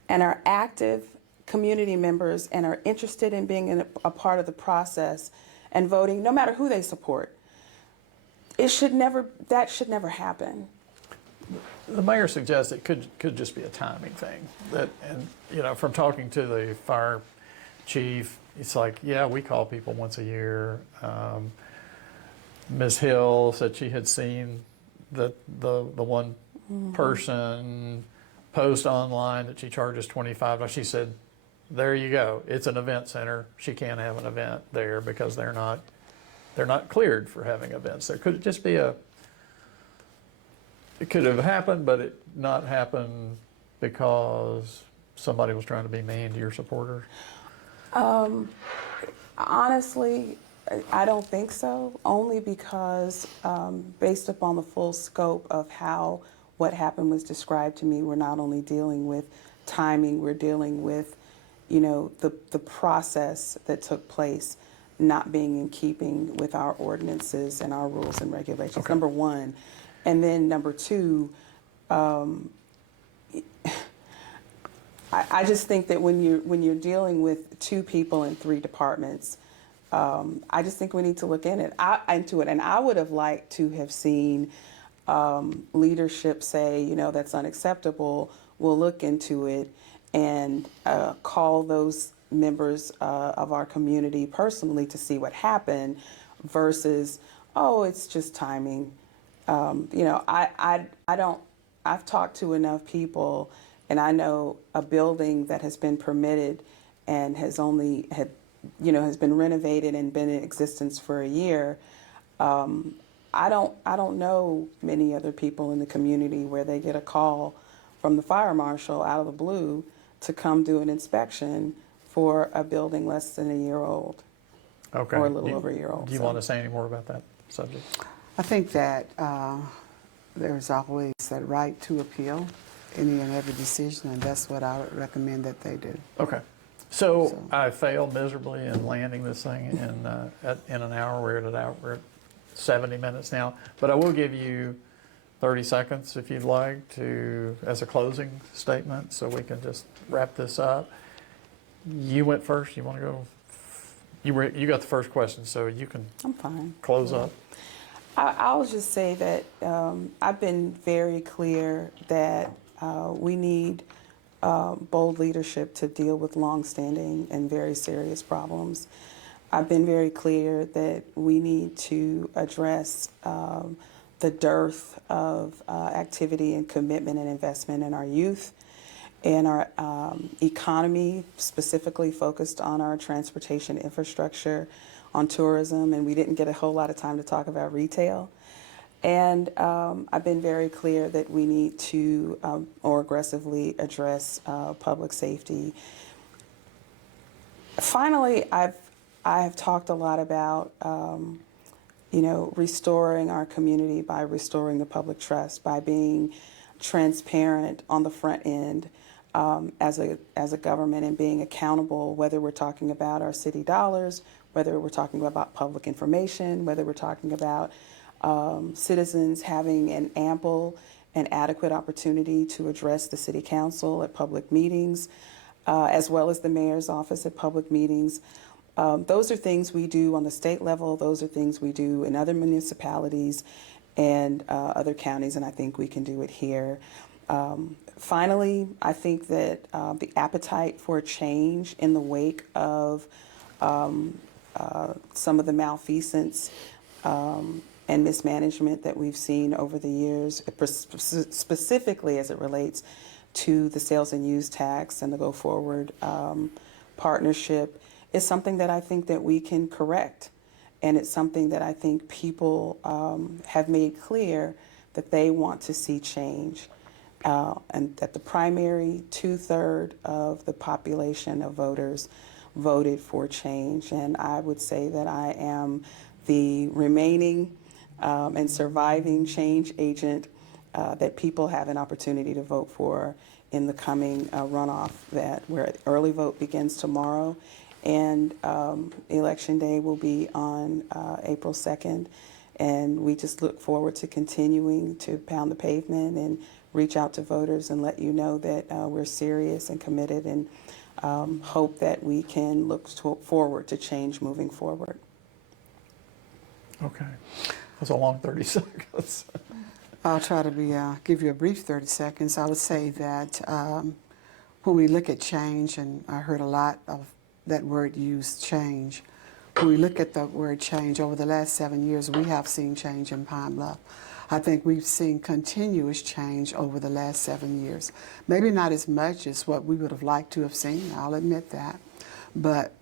and are active community members and are interested in being a part of the process and voting, no matter who they support. That should never happen. The mayor suggests it could just be a timing thing. And you know, from talking to the fire chief, it's like, yeah, we call people once a year. Ms. Hill said she had seen the one person post online that she charges $25. She said, there you go. It's an event center. She can't have an event there because they're not cleared for having events. There could just be it could have happened, but it not happened because somebody was trying to be mean to your supporters? Honestly, I don't think so, only because based upon the full scope of how what happened was described to me, we're not only dealing with timing, we're dealing with, you know, the process that took place not being in keeping with our ordinances and our rules and regulations, Okay. number one. And then number two, I just think that when you're dealing with two people in three departments, I just think we need to look into it. And I would have liked to have seen leadership say, you know, that's unacceptable. We'll look into it and call those members of our community personally to see what happened, versus, oh, it's just timing. You know, I've talked to enough people, and I know a building that has been permitted and has been renovated and been in existence for a year. I don't know many other people in the community where they get a call from the fire marshal out of the blue to come do an inspection for a building less than a year old. Okay. Or a little over a year old. Do you want to say any more about that subject? I think that there's always that right to appeal any and every decision, and that's what I would recommend that they do. Okay. So I failed miserably in landing this thing in an hour. We're at 70 minutes now, but I will give you 30 seconds if you'd like as a closing statement, so we can just wrap this up. You went first. You want to go? You got the first question, so you can. I'm fine. Close up. I'll just say that I've been very clear that we need bold leadership to deal with longstanding and very serious problems. I've been very clear that we need to address the dearth of activity and commitment and investment in our youth and our economy, specifically focused on our transportation infrastructure, on tourism, and we didn't get a whole lot of time to talk about retail. And I've been very clear that we need to more aggressively address public safety. Finally, I have talked a lot about restoring our community by restoring the public trust, by being transparent on the front end as a government, and being accountable, whether we're talking about our city dollars, whether we're talking about public information, whether we're talking about citizens having an ample and adequate opportunity to address the city council at public meetings, as well as the mayor's office at public meetings. Those are things we do on the state level. Those are things we do in other municipalities and other counties, and I think we can do it here. Finally, I think that the appetite for change in the wake of some of the malfeasance and mismanagement that we've seen over the years, specifically as it relates to the sales and use tax and the go forward partnership is something that I think that we can correct. And it's something that I think people have made clear that they want to see change. And that the primary 2/3 of the population of voters voted for change. And I would say that I am the remaining and surviving change agent that people have an opportunity to vote for in the coming runoff, that where early vote begins tomorrow, and election day will be on April 2nd. And we just look forward to continuing to pound the pavement and reach out to voters and let you know that we're serious and committed, and hope that we can look forward to change moving forward. Okay. That's a long 30 seconds. I'll try to give you a brief 30 seconds. I would say that when we look at change, and I heard a lot of that word used, change. When we look at the word change, over the last 7 years, we have seen change in Pine Bluff. I think we've seen continuous change over the last 7 years. Maybe not as much as what we would have liked to have seen, I'll admit that. But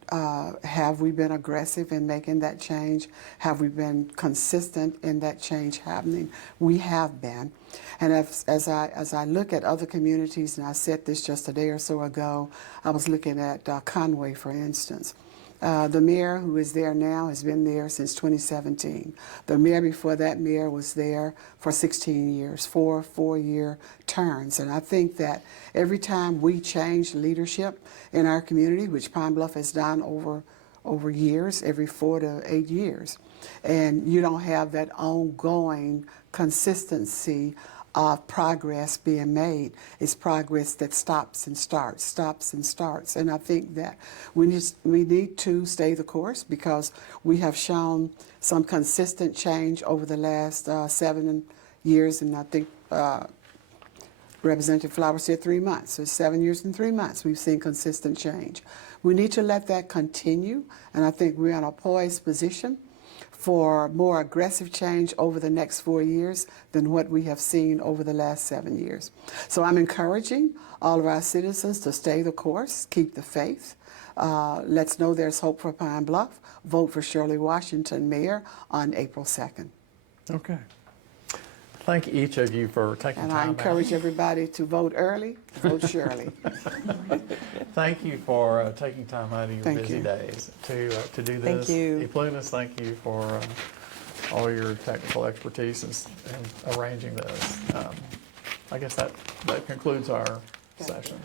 have we been aggressive in making that change? Have we been consistent in that change happening? We have been. And as I look at other communities, and I said this just a day or so ago, I was looking at Conway, for instance. The mayor who is there now has been there since 2017. The mayor before that mayor was there for 16 years, four-year terms. And I think that every time we change leadership in our community, which Pine Bluff has done over years, every 4 to 8 years, and you don't have that ongoing consistency of progress being made. It's progress that stops and starts. And I think that we need to stay the course, because we have shown some consistent change over the last 7 years, and I think Representative Flowers said 3 months. So 7 years and 3 months we've seen consistent change. We need to let that continue, and I think we're in a poised position for more aggressive change over the next 4 years than what we have seen over the last 7 years. So I'm encouraging all of our citizens to stay the course, keep the faith. Let's know there's hope for Pine Bluff. Vote for Shirley Washington Mayor on April 2nd. Okay. Thank each of you for taking And time I encourage everybody to vote early, vote Shirley. Thank you for taking time out of your Thank busy you. days to do this. Thank you. Plumas, thank you for all your technical expertise and arranging this. I guess that concludes our session.